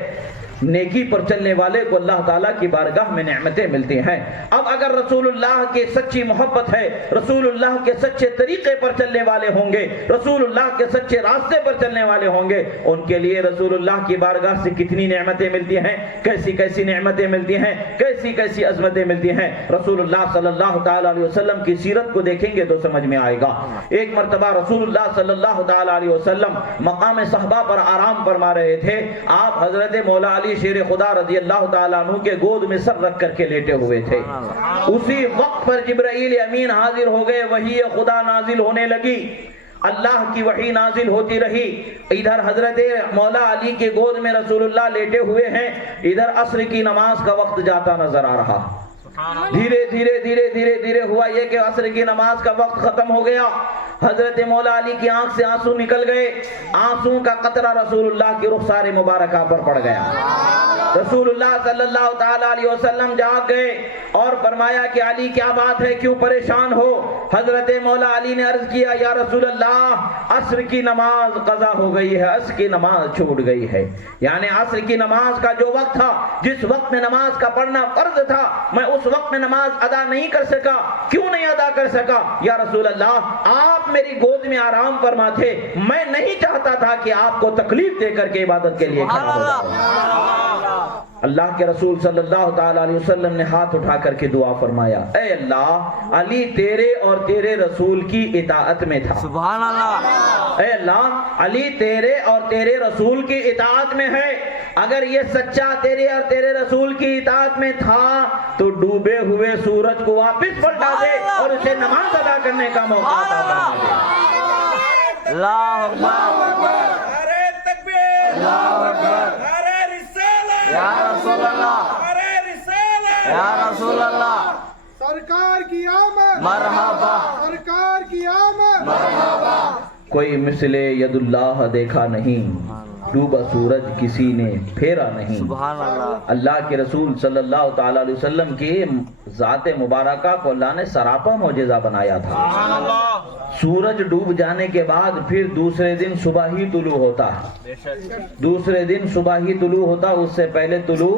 نیکی پر چلنے والے کو اللہ تعالیٰ کی بارگاہ میں نعمتیں ملتی ہیں۔ اب اگر رسول اللہ کی سچی محبت ہے، رسول اللہ کے سچے طریقے پر چلنے والے ہوں گے، رسول اللہ کے سچے راستے پر چلنے والے ہوں گے، ان کے لیے رسول اللہ کی بارگاہ سے کتنی نعمتیں ملتی ہیں، کیسی کیسی نعمتیں ملتی ہیں، کیسی کیسی عظمتیں ملتی ہیں۔ رسول اللہ صلی اللہ تعالیٰ علیہ وسلم کی سیرت کو دیکھیں گے تو سمجھ میں آئے گا۔ ایک مرتبہ رسول اللہ صلی اللہ تعالیٰ علیہ وسلم مقام صحبہ پر آرام فرما رہے تھے۔ آپ حضرت مولا علی شیر خدا رضی اللہ تعالیٰ عنہ کے گود میں سر رکھ کر کے لیٹے ہوئے تھے۔ اسی وقت پر جبرائیل امین حاضر ہو گئے، وحی خدا نازل ہونے لگی، اللہ کی وحی نازل ہوتی رہی۔ ادھر حضرت مولا علی کے گود میں رسول اللہ لیٹے ہوئے ہیں، ادھر عصر کی نماز کا وقت جاتا نظر آ رہا۔ دھیرے دھیرے دھیرے دھیرے دھیرے ہوا یہ کہ عصر کی نماز کا وقت ختم ہو گیا۔ حضرت مولا علی کی آنکھ سے آنسو نکل گئے، آنسو کا قطرہ رسول اللہ کی رخسار مبارکہ پر پڑ گیا۔ رسول اللہ صلی اللہ تعالیٰ علیہ وسلم جاگ گئے اور فرمایا کہ علی کیا بات ہے، کیوں پریشان ہو؟ حضرت مولا علی نے عرض کیا، یا رسول اللہ عصر کی نماز قضا ہو گئی ہے، عصر کی نماز چھوٹ گئی ہے۔ یعنی عصر کی نماز کا جو وقت تھا، جس وقت میں نماز کا پڑھنا فرض تھا، میں اس وقت میں نماز ادا نہیں کر سکا۔ کیوں نہیں ادا کر سکا؟ یا رسول اللہ آپ میری گود میں آرام فرما تھے، میں نہیں چاہتا تھا کہ آپ کو تکلیف دے کر کے عبادت کے لیے کھڑا ہو جاؤں۔ اللہ کے رسول صلی اللہ تعالیٰ علیہ وسلم نے ہاتھ اٹھا کر کے دعا فرمایا، اے اللہ علی تیرے اور تیرے رسول کی اطاعت میں تھا۔ سبحان اللہ۔ اے اللہ علی تیرے اور تیرے رسول کی اطاعت میں ہے، اگر یہ سچا تیرے اور تیرے رسول کی اطاعت میں تھا تو ڈوبے ہوئے سورج کو واپس پلٹا دے اور اسے نماز ادا کرنے کا موقع عطا فرما دے۔ اللہ اکبر، نعرہ تکبیر، اللہ اکبر، نعرہ رسالت، یا رسول اللہ، نعرہ رسالت، یا رسول اللہ، سرکار کی آمد، مرحبا، سرکار کی آمد، مرحبا۔ کوئی مثل ید اللہ دیکھا نہیں، ڈوبا سورج کسی نے پھیرا نہیں۔ سبحان اللہ۔ اللہ کے رسول صلی اللہ تعالیٰ علیہ وسلم کی ذات مبارکہ کو اللہ نے سراپا معجزہ بنایا تھا۔ سورج ڈوب جانے کے بعد پھر دوسرے دن صبح ہی طلوع ہوتا، دوسرے دن صبح ہی طلوع ہوتا، اس سے پہلے طلوع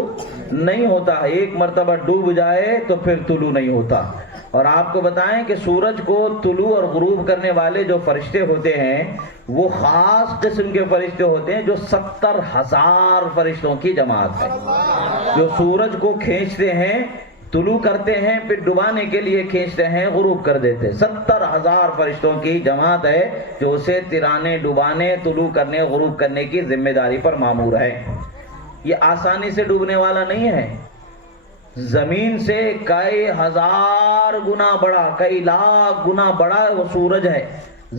نہیں ہوتا۔ ایک مرتبہ ڈوب جائے تو پھر طلوع نہیں ہوتا۔ اور آپ کو بتائیں کہ سورج کو طلوع اور غروب کرنے والے جو فرشتے ہوتے ہیں وہ خاص قسم کے فرشتے ہوتے ہیں، جو 70,000 فرشتوں کی جماعت ہے، جو سورج کو کھینچتے ہیں، طلوع کرتے ہیں، پھر ڈبانے کے لیے کھینچتے ہیں، غروب کر دیتے ہیں۔ 70,000 فرشتوں کی جماعت ہے جو اسے ترانے، ڈبانے، طلوع کرنے، غروب کرنے کی ذمہ داری پر مامور ہے۔ یہ آسانی سے ڈوبنے والا نہیں ہے، زمین سے کئی ہزار گنا بڑا، کئی لاکھ گنا بڑا وہ سورج ہے،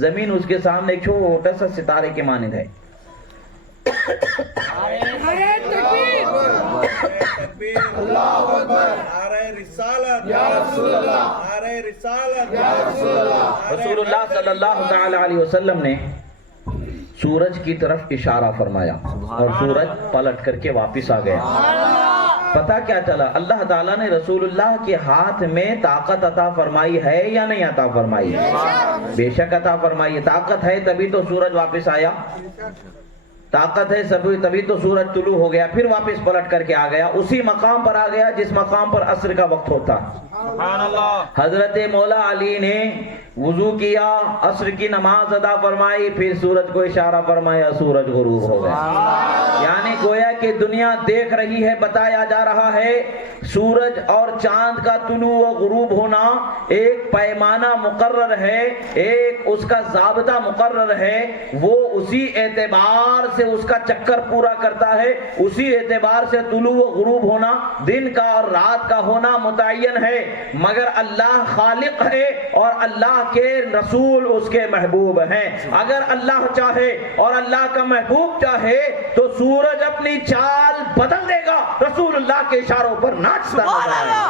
زمین اس کے سامنے ایک چھوٹا سا ستارے کے مانند ہے۔ اللہ اکبر، نعرہ رسالت یا رسول اللہ، نعرہ رسالت یا رسول اللہ۔ رسول اللہ صلی اللہ تعالی علیہ وسلم نے سورج کی طرف اشارہ فرمایا اور سورج پلٹ کر کے واپس آ گیا۔ پتہ کیا چلا؟ اللہ تعالیٰ نے رسول اللہ کے ہاتھ میں طاقت عطا فرمائی ہے یا نہیں عطا فرمائی؟ بے شک عطا فرمائی۔ طاقت ہے تبھی تو سورج واپس آیا، طاقت ہے تبھی تو سورج طلوع ہو گیا، پھر واپس پلٹ کر کے آ گیا، اسی مقام پر آ گیا جس مقام پر عصر کا وقت ہوتا۔ حضرت مولا علی نے وضو کیا، عصر کی نماز ادا فرمائی، پھر سورج کو اشارہ فرمایا، سورج غروب ہو گیا۔ یعنی گویا کہ دنیا دیکھ رہی ہے، بتایا جا رہا ہے سورج اور چاند کا طلوع و غروب ہونا ایک پیمانہ مقرر ہے، ایک اس کا ضابطہ مقرر ہے، وہ اسی اعتبار سے اس کا چکر پورا کرتا ہے، اسی اعتبار سے طلوع و غروب ہونا، دن کا اور رات کا ہونا متعین ہے۔ مگر اللہ خالق ہے اور اللہ کے رسول اس کے محبوب ہیں۔ اگر اللہ چاہے اور اللہ کا محبوب چاہے تو سورج اپنی چال بدل دے گا، رسول اللہ کے اشاروں پر ناچتا نظر آئے گا۔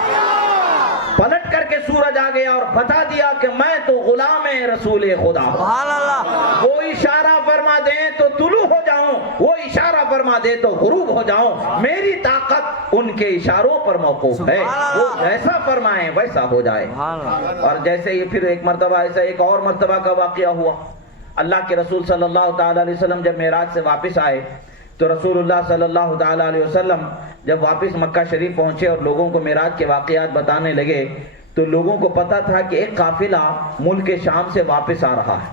پلٹ کر کے سورج آ گیا اور بتا دیا کہ میں تو غلام رسول خدا ہوں، وہ اشارہ فرما دیں تو طلوع ہو جاؤں، وہ اشارہ فرما دے تو غروب ہو جاؤں، میری طاقت ان کے اشاروں پر موقوف ہے، وہ جیسا فرمائیں ویسا ہو جائے۔ اور جیسے ہی پھر ایک مرتبہ ایسا ایک اور مرتبہ کا واقعہ ہوا، اللہ کے رسول صلی اللہ تعالی علیہ وسلم جب معراج سے واپس آئے تو رسول اللہ صلی اللہ تعالی علیہ وسلم جب واپس مکہ شریف پہنچے اور لوگوں کو معراج کے واقعات بتانے لگے تو لوگوں کو پتا تھا کہ ایک قافلہ ملک شام سے واپس آ رہا ہے،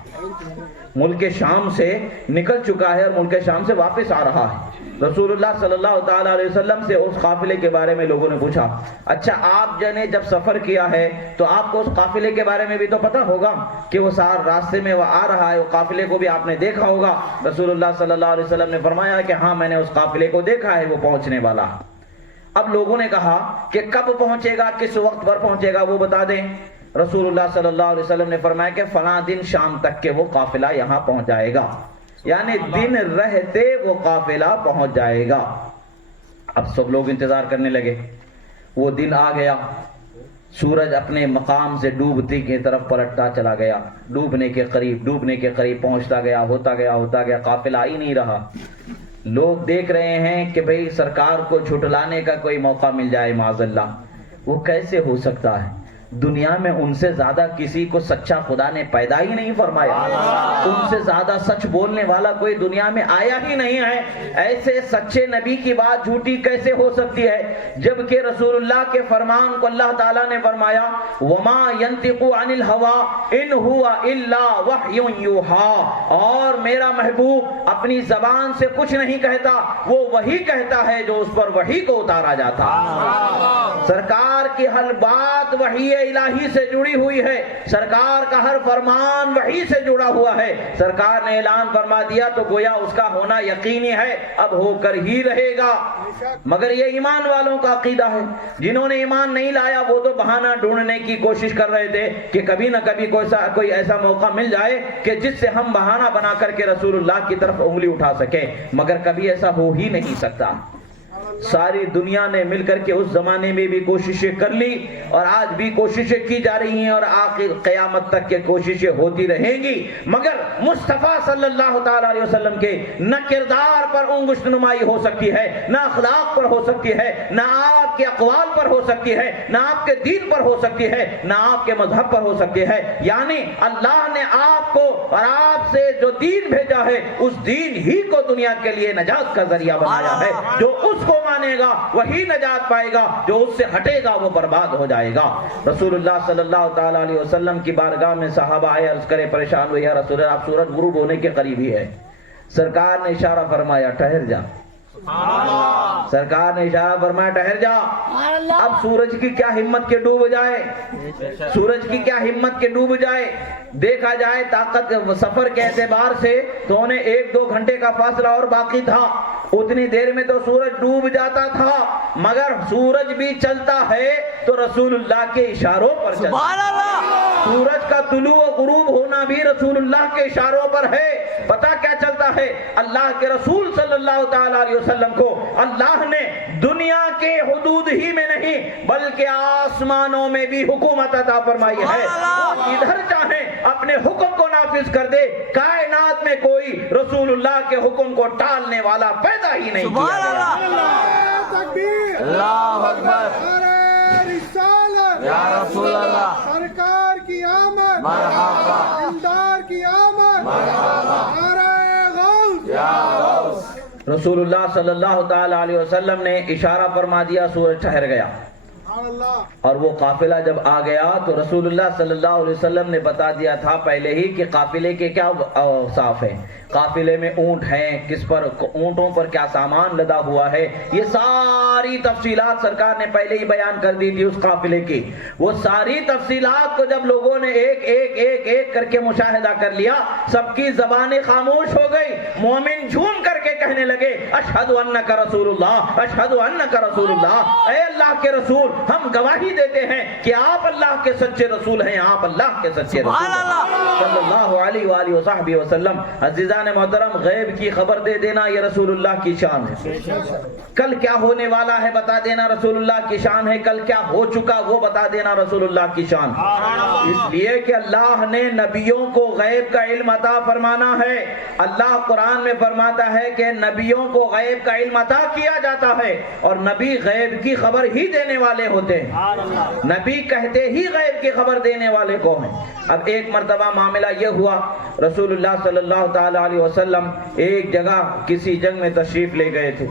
ملک شام سے نکل چکا ہے اور ملک شام سے واپس آ رہا ہے۔ رسول اللہ صلی اللہ تعالی علیہ وسلم سے اس قافلے کے بارے میں لوگوں نے پوچھا، اچھا آپ نے جب سفر کیا ہے تو آپ کو اس قافلے کے بارے میں بھی تو پتا ہوگا کہ وہ سار راستے میں وہ آ رہا ہے، وہ قافلے کو بھی آپ نے دیکھا ہوگا۔ رسول اللہ صلی اللہ علیہ وسلم نے فرمایا کہ ہاں میں نے اس قافلے کو دیکھا ہے، وہ پہنچنے والا۔ اب لوگوں نے کہا کہ کب پہنچے گا، کس وقت پر پہنچے گا، وہ بتا دیں۔ رسول اللہ صلی اللہ علیہ وسلم نے فرمایا کہ فلاں دن شام تک کے وہ قافلہ یہاں پہنچ جائے گا، یعنی دن رہتے وہ قافلہ پہنچ جائے گا۔ اب سب لوگ انتظار کرنے لگے، وہ دن آ گیا، سورج اپنے مقام سے ڈوبتی کی طرف پلٹتا چلا گیا، ڈوبنے کے قریب پہنچتا گیا، ہوتا گیا، قافلہ آ ہی نہیں رہا۔ لوگ دیکھ رہے ہیں کہ بھئی سرکار کو جھٹلانے کا کوئی موقع مل جائے، معاذ اللہ۔ وہ کیسے ہو سکتا ہے؟ دنیا میں ان سے زیادہ کسی کو سچا خدا نے پیدا ہی نہیں فرمایا، ان سے زیادہ سچ بولنے والا کوئی دنیا میں آیا ہی نہیں ہے۔ ایسے سچے نبی کی بات جھوٹی کیسے ہو سکتی ہے جبکہ رسول اللہ کے فرمان کو اللہ تعالیٰ نے فرمایا وما ينطق عن الهوى ان هو الا وحی یوحى، اور میرا محبوب اپنی زبان سے کچھ نہیں کہتا، وہ وہی کہتا ہے جو اس پر وحی کو اتارا جاتا۔ سرکار کی ہر بات وحی الہی سے جڑی ہوئی ہے، سرکار کا ہر فرمان وحی سے جڑا ہوا ہے۔ سرکار نے اعلان فرما دیا تو گویا اس کا ہونا یقینی ہے، اب ہو کر ہی رہے گا۔ مگر یہ ایمان والوں کا عقیدہ ہے، جنہوں نے ایمان نہیں لایا وہ تو بہانہ ڈھونڈنے کی کوشش کر رہے تھے کہ کبھی نہ کبھی کوئی ایسا موقع مل جائے کہ جس سے ہم بہانہ بنا کر کے رسول اللہ کی طرف انگلی اٹھا سکیں، مگر کبھی ایسا ہو ہی نہیں سکتا۔ ساری دنیا نے مل کر کے اس زمانے میں بھی کوششیں کر لی اور آج بھی کوششیں کی جا رہی ہیں اور آخر قیامت تک کے کوششیں ہوتی رہیں گی، مگر مصطفیٰ صلی اللہ تعالی علیہ وسلم کے نہ کردار پر انگشت نمائی ہو سکتی ہے، نہ اخلاق پر ہو سکتی ہے، نہ آپ کے اقوال پر ہو سکتی ہے، نہ آپ کے دین پر ہو سکتی ہے، نہ آپ کے مذہب پر ہو سکتی ہے۔ یعنی اللہ نے آپ کو اور آپ سے جو دین بھیجا ہے اس دین ہی کو دنیا کے لیے نجات کا ذریعہ بنایا ہے۔ جو اس کو مانے گا وہی نجات پائے گا، جو اس سے ہٹے گا وہ برباد ہو جائے گا۔ رسول اللہ صلی اللہ تعالی علیہ وسلم کی بارگاہ میں صحابہ آئے، عرض کرے پریشان ہوئے، یا رسول اللہ آپ سورج غروب ہونے کے قریب ہی ہے۔ سرکار نے اشارہ فرمایا ٹھہر جا، سرکار نے اشارہ فرمایا ٹھہر جا۔ اب سورج کی کیا ہمت کے ڈوب جائے، سورج کی کیا ہمت کے ڈوب جائے۔ دیکھا جائے طاقت سفر کے اعتبار سے تو انہیں 1-2 گھنٹے کا فاصلہ اور باقی تھا، اتنی دیر میں تو سورج ڈوب جاتا تھا، مگر سورج بھی چلتا ہے تو رسول اللہ کے اشاروں پر چلتا سبحان اللہ، سورج کا طلوع و غروب ہونا بھی رسول اللہ کے اشاروں پر ہے۔ پتہ کیا چلتا ہے؟ اللہ کے رسول صلی اللہ تعالیٰ علیہ وسلم کو اللہ نے دنیا کے حدود ہی میں نہیں بلکہ آسمانوں میں بھی حکومت عطا فرمائی ہے۔ وہ ادھر چاہیں اپنے حکم کو نافذ کر دے، کائنات میں کوئی رسول اللہ کے حکم کو ٹالنے والا پیدا ہی نہیں کیا سبحان گیا۔ اللہ، تکبیر، اللہ اکبر، نعرہ رسالت، یا رسول اللہ، سرکار کی آمد، مرحبا، دلدار کی آمد، نعرہ غوث، یا غوث، رسول اللہ صلی اللہ تعالیٰ علیہ وسلم نے اشارہ فرما دیا، سورج ٹھہر گیا، سبحان اللہ، اور وہ قافلہ جب آ گیا تو رسول اللہ صلی اللہ علیہ وسلم نے بتا دیا تھا پہلے ہی کہ قافلے کے کیا اوصاف ہیں، قافلے میں اونٹ ہیں، کس پر اونٹوں پر کیا سامان لدا ہوا ہے، یہ ساری تفصیلات سرکار نے پہلے ہی بیان کر دی تھی اس قافلے کی۔ وہ ساری تفصیلات کو جب لوگوں نے ایک ایک ایک ایک کر کے مشاہدہ کر لیا، سب کی زبانیں خاموش ہو گئی، مومن جھوم کر کے کہنے لگے اشہد انک رسول اللہ، اشہد انک رسول اللہ، اے اللہ کے رسول ہم گواہی دیتے ہیں کہ آپ اللہ کے سچے رسول ہیں، آپ اللہ کے سچے رسول سبحان اللہ، ہیں صلی اللہ علیہ وآلہ وصحبہ وسلم۔ عزیزان محترم، غیب کی خبر دے دینا یہ رسول اللہ کی شان ہے، کل کیا ہونے والا ہے بتا دینا رسول اللہ کی شان ہے، کل کیا ہو چکا وہ بتا دینا رسول اللہ کی شان ہے۔ اس لیے کہ اللہ نے نبیوں کو غیب کا علم عطا فرمانا ہے۔ اللہ قرآن میں فرماتا ہے کہ نبیوں کو غیب کا علم عطا کیا جاتا ہے، اور نبی غیب کی خبر ہی دینے والے ہوتے ہیں، نبی کہتے ہی غیب کی خبر دینے والے کو ہیں۔ اب ایک مرتبہ معاملہ یہ ہوا، رسول اللہ صلی اللہ تعالیٰ علیہ وسلم ایک جگہ کسی جنگ میں تشریف لے گئے تھے۔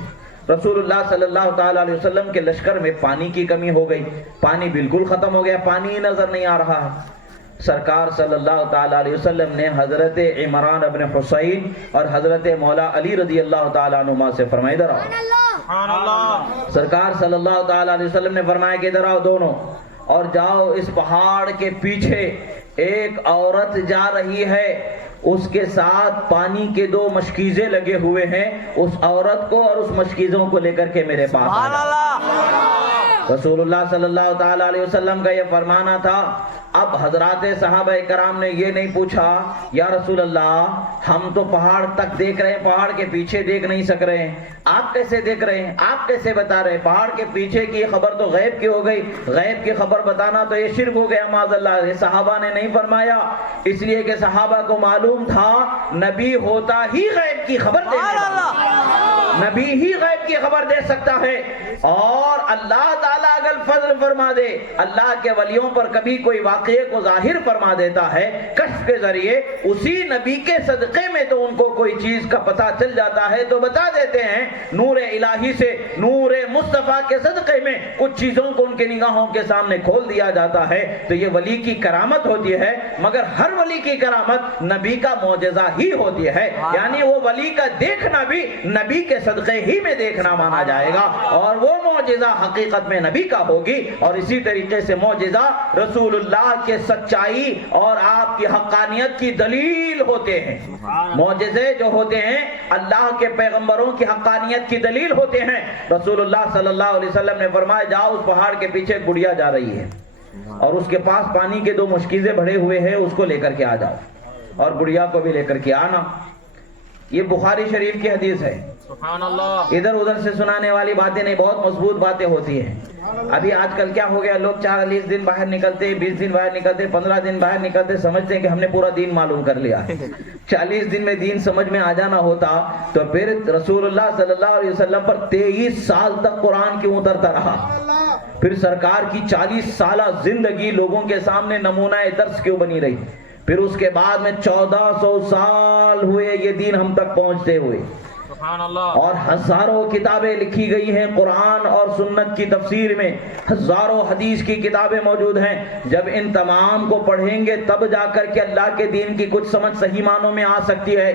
رسول اللہ صلی اللہ تعالیٰ علیہ وسلم کے لشکر میں پانی کی کمی ہو گئی، پانی بالکل ختم ہو گیا، پانی ہی نظر نہیں آ رہا ہے۔ سرکار صلی اللہ تعالیٰ علیہ وسلم نے حضرت عمران ابن حسین اور حضرت مولا علی رضی اللہ تعالیٰ عنہما سے فرمایا ادھر آؤ۔ سرکار صلی اللہ تعالیٰ علیہ وسلم نے فرمایا کہ ادھر آؤ دونوں، اور جاؤ اس پہاڑ کے پیچھے ایک عورت جا رہی ہے، اس کے ساتھ پانی کے 2 مشکیزیں لگے ہوئے ہیں، اس عورت کو اور اس مشکیزوں کو لے کر کے میرے پاس آ سبحان جاؤ۔ اللہ، رسول اللہ صلی اللہ تعالیٰ علیہ وسلم کا یہ فرمانا تھا۔ اب حضرات صحابہ کرام نے یہ نہیں پوچھا یا رسول اللہ ہم تو پہاڑ تک دیکھ رہے ہیں، پہاڑ کے پیچھے دیکھ نہیں سک رہے ہیں، آپ کیسے دیکھ رہے ہیں، آپ کیسے بتا رہے ہیں؟ پہاڑ کے پیچھے کی خبر تو غیب کی ہو گئی، غیب کی خبر بتانا تو یہ شرک ہو گیا معاذ اللہ۔ یہ صحابہ نے نہیں فرمایا، اس لیے کہ صحابہ کو معلوم تھا نبی ہوتا ہی غیب کی خبر دینے والا، نبی ہی غیب کی خبر دے سکتا ہے۔ اور اللہ تعالیٰ اگر فضل فرما دے، اللہ کے ولیوں پر کبھی کوئی واقعے کو ظاہر فرما دیتا ہے کشف کے ذریعے، اسی نبی کے صدقے میں تو ان کو کوئی چیز کا پتہ چل جاتا ہے تو بتا دیتے ہیں۔ نور الہی سے، نور مصطفیٰ کے صدقے میں کچھ چیزوں کو ان کے نگاہوں کے سامنے کھول دیا جاتا ہے، تو یہ ولی کی کرامت ہوتی ہے۔ مگر ہر ولی کی کرامت نبی کا معجزہ ہی ہوتی ہے، یعنی وہ ولی کا دیکھنا بھی نبی کے صدقے ہی میں دیکھنا مانا جائے گا، اور وہ معجزہ حقیقت میں نبی کا ہوگی۔ اور اسی طریقے سے معجزہ رسول اللہ کے سچائی اور آپ کی حقانیت کی دلیل ہوتے ہیں۔ معجزے جو ہوتے ہیں اللہ کے پیغمبروں کی حقانیت کی دلیل ہوتے ہیں۔ رسول اللہ صلی اللہ علیہ وسلم نے فرمایا جاؤ اس پہاڑ کے پیچھے گڑیا جا رہی ہے، اور اس کے پاس پانی کے 2 مشکیزیں بھرے ہوئے ہیں، اس کو لے کر کے آ جاؤ، اور گڑیا کو بھی لے کر کے آنا۔ یہ بخاری شریف کی حدیث ہے، سبحان اللہ، ادھر ادھر سے سنانے والی باتیں نہیں، بہت مضبوط باتیں ہوتی ہیں۔ ابھی آج کل کیا ہو گیا، لوگ 40 دن باہر نکلتے، 20 دن باہر نکلتے، 15 دن باہر نکلتے، سمجھتے ہیں کہ ہم نے پورا دین معلوم کر لیا۔ 40 دن میں دین سمجھ میں آ جانا ہوتا تو پھر رسول اللہ صلی اللہ علیہ وسلم پر 23 سال تک قرآن کیوں اترتا رہا؟ پھر سرکار کی 40 سالہ زندگی لوگوں کے سامنے نمونہ درس کیوں بنی رہی؟ پھر اس کے بعد میں 1400 سال ہوئے یہ دین ہم تک پہنچتے ہوئے، سبحان اللہ، اور ہزاروں کتابیں لکھی گئی ہیں قرآن اور سنت کی تفسیر میں، ہزاروں حدیث کی کتابیں موجود ہیں۔ جب ان تمام کو پڑھیں گے تب جا کر کے اللہ کے دین کی کچھ سمجھ صحیح معنوں میں آ سکتی ہے۔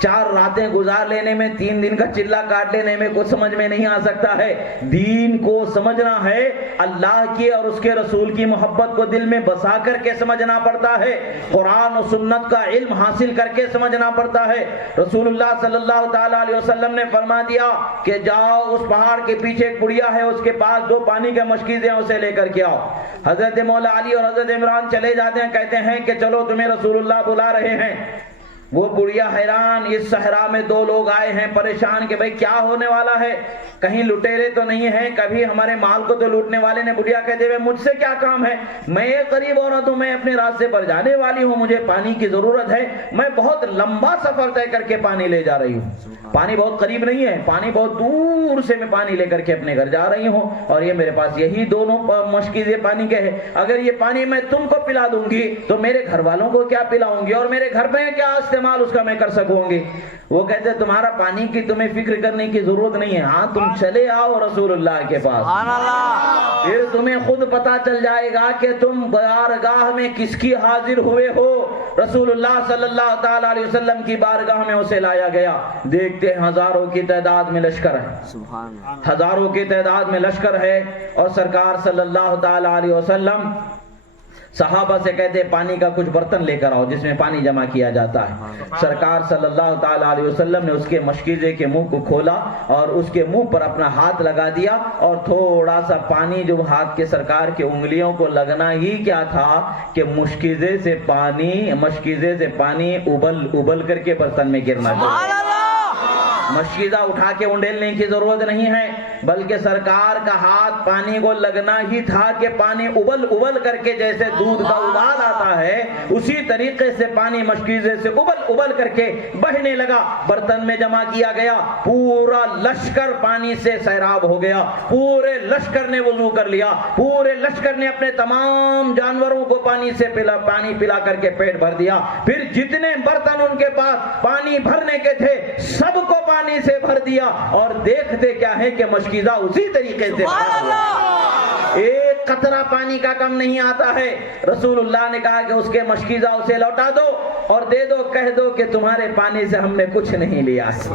4 راتیں گزار لینے میں 3 دن کا چلا کاٹ لینے میں کچھ سمجھ میں نہیں آ سکتا ہے. دین کو سمجھنا ہے, اللہ کی اور اس کے رسول کی محبت کو دل میں بسا کر کے سمجھنا پڑتا ہے, قرآن و سنت کا علم حاصل کر کے سمجھنا پڑتا ہے. رسول اللہ صلی اللہ تعالی علیہ وسلم نے فرما دیا کہ جاؤ اس پہاڑ کے پیچھے ایک بڑھیا ہے, اس کے پاس 2 پانی کے مشکیزیں, اسے لے کر کے آؤ. حضرت مولا علی اور حضرت عمران چلے جاتے ہیں, کہتے ہیں کہ چلو تمہیں رسول اللہ بلا رہے ہیں. وہ بڑھیا حیران, اس صحرا میں 2 لوگ آئے ہیں, پریشان کہ بھئی کیا ہونے والا ہے, کہیں لٹیرے تو نہیں ہیں, کبھی ہمارے مال کو تو لوٹنے والے نے. بڑھیا کہتے ہوئے مجھ سے کیا کام ہے, میں ایک غریب عورت ہوں, میں اپنے راستے پر جانے والی ہوں, مجھے پانی کی ضرورت ہے, میں بہت لمبا سفر طے کر کے پانی لے جا رہی ہوں. پانی بہت قریب نہیں ہے, پانی بہت دور سے میں پانی لے کر کے اپنے گھر جا رہی ہوں, اور یہ میرے پاس یہی 2 مشکیزیں پانی کے ہیں. اگر یہ پانی میں تم کو پلا دوں گی تو میرے گھر والوں کو کیا پلاؤں گی, اور میرے گھر میں کیا استعمال اس کا میں کر سکوں گی. وہ کہتے ہیں تمہارا پانی کی تمہیں فکر کرنے کی ضرورت نہیں ہے, ہاں تم چلے آؤ رسول اللہ کے پاس, پھر تمہیں خود پتا چل جائے گا کہ تم بارگاہ میں کس کی حاضر ہوئے ہو. رسول اللہ صلی اللہ تعالی علیہ وسلم کی بارگاہ میں اسے لایا گیا. دیکھتے ہیں ہزاروں کی تعداد میں لشکر ہے, ہزاروں کی تعداد میں لشکر ہے, اور سرکار صلی اللہ تعالی علیہ وسلم صحابہ سے کہتے ہیں پانی کا کچھ برتن لے کر آؤ جس میں پانی جمع کیا جاتا ہے. سرکار صلی اللہ تعالی علیہ وسلم نے اس کے مشکیزے کے منہ کو کھولا اور اس کے منہ پر اپنا ہاتھ لگا دیا, اور تھوڑا سا پانی جو ہاتھ کے سرکار کے انگلیوں کو لگنا ہی کیا تھا کہ مشکیزے سے پانی ابل کر کے برتن میں گرنا چاہیے. مشکیزہ اٹھا کے انڈیلنے کی ضرورت نہیں ہے, بلکہ سرکار کا ہاتھ پانی کو لگنا ہی تھا کہ پانی ابل کر کے جیسے دودھ کا ابال آتا ہے اسی طریقے سے پانی مشکیزے سے ابل کر کے بہنے لگا, برتن میں جمع کیا گیا. پورا لشکر پانی سے سیراب ہو گیا, پورے لشکر نے وضو کر لیا, پورے لشکر نے اپنے تمام جانوروں کو پانی پلا کر کے پیٹ بھر دیا. پھر جتنے برتن ان کے پاس پانی بھرنے کے تھے سب کو پانی سے بھر دیا, اور دیکھتے کیا ہے کہ مشکیزہ اسی طریقے سے ایک قطرہ پانی کا کم نہیں آتا ہے. رسول اللہ نے کہا کہ اس کے مشکیزہ اسے لوٹا دو اور دے دو, کہہ دو کہ تمہارے پانی سے ہم نے کچھ نہیں لیا ہے.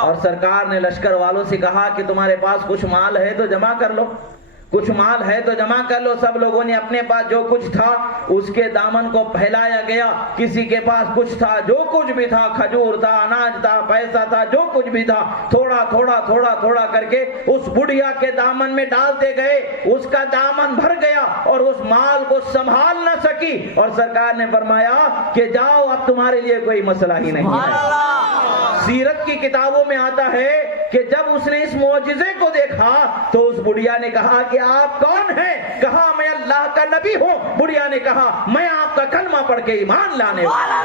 اور سرکار نے لشکر والوں سے کہا کہ تمہارے پاس کچھ مال ہے تو جمع کر لو, کچھ مال ہے تو جمع کر لو. سب لوگوں نے اپنے پاس جو کچھ تھا اس کے دامن کو پھیلایا گیا. کسی کے پاس کچھ تھا, جو کچھ بھی تھا, کھجور تھا, اناج تھا, پیسہ تھا, جو کچھ بھی تھا, تھوڑا کر کے اس بڑھیا کے دامن میں ڈالتے گئے. اس کا دامن بھر گیا اور اس مال کو سنبھال نہ سکی, اور سرکار نے فرمایا کہ جاؤ اب تمہارے لیے کوئی مسئلہ ہی نہیں ہے. سیرت کی کتابوں میں آتا ہے کہ جب اس نے اس معجزے کو دیکھا تو اس بڑھیا نے کہا کہ آپ کون ہیں؟ کہا میں اللہ کا نبی ہوں. بڑھیا نے کہا میں آپ کا کلمہ پڑھ کے ایمان لانے والا.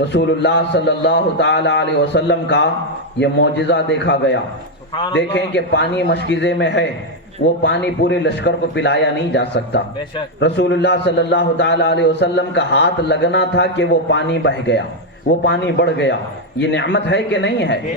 رسول اللہ صلی اللہ تعالی علیہ وسلم کا یہ معجزہ دیکھا گیا. دیکھیں کہ پانی مشکیزے میں ہے, وہ پانی پورے لشکر کو پلایا نہیں جا سکتا. رسول اللہ صلی اللہ تعالی علیہ وسلم کا ہاتھ لگنا تھا کہ وہ پانی بہ گیا, وہ پانی بڑھ گیا. یہ نعمت ہے کہ نہیں ہے؟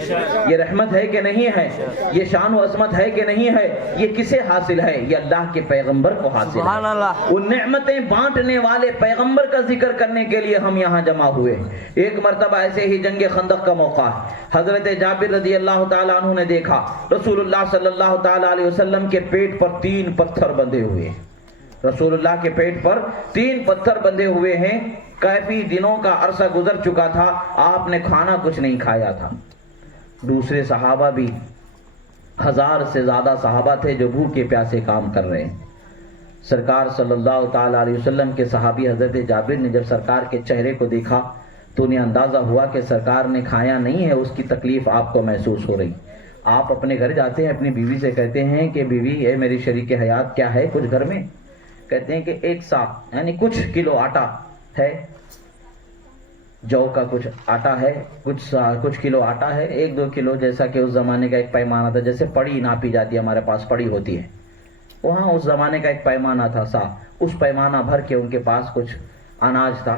یہ رحمت ہے کہ نہیں ہے؟ یہ شان و عظمت ہے کہ نہیں ہے؟ یہ کسے حاصل ہے؟ یہ اللہ کے پیغمبر کو حاصل ہے. ان نعمتیں بانٹنے والے پیغمبر کا ذکر کرنے کے لیے ہم یہاں جمع ہوئے. ایک مرتبہ ایسے ہی جنگ خندق کا موقع ہے. حضرت جابر رضی اللہ تعالیٰ عنہ نے دیکھا رسول اللہ صلی اللہ تعالیٰ علیہ وسلم کے پیٹ پر 3 پتھر بندھے ہوئے. رسول اللہ کے پیٹ پر 3 پتھر بندھے ہوئے ہیں. کافی دنوں کا عرصہ گزر چکا تھا, آپ نے کھانا کچھ نہیں کھایا تھا. دوسرے صحابہ بھی 1000 سے زیادہ صحابہ تھے جو بھوکے پیاسے کام کر رہے ہیں. سرکار صلی اللہ تعالی علیہ وسلم کے صحابی حضرت جابر نے جب سرکار کے چہرے کو دیکھا تو انہیں اندازہ ہوا کہ سرکار نے کھایا نہیں ہے, اس کی تکلیف آپ کو محسوس ہو رہی. آپ اپنے گھر جاتے ہیں, اپنی بیوی سے کہتے ہیں کہ بیوی اے میری شریک حیات کیا ہے کچھ گھر میں؟ کہتے ہیں کہ 1 سا یعنی کچھ کلو آٹا ہے, جو کا کچھ آٹا ہے, کچھ کلو آٹا ہے, 1-2 کلو, جیسا کہ اس زمانے کا ایک پیمانہ تھا. جیسے پڑی ناپی جاتی ہے, ہمارے پاس پڑی ہوتی ہے, وہاں اس زمانے کا ایک پیمانہ تھا سا. اس پیمانہ بھر کے ان کے پاس کچھ اناج تھا,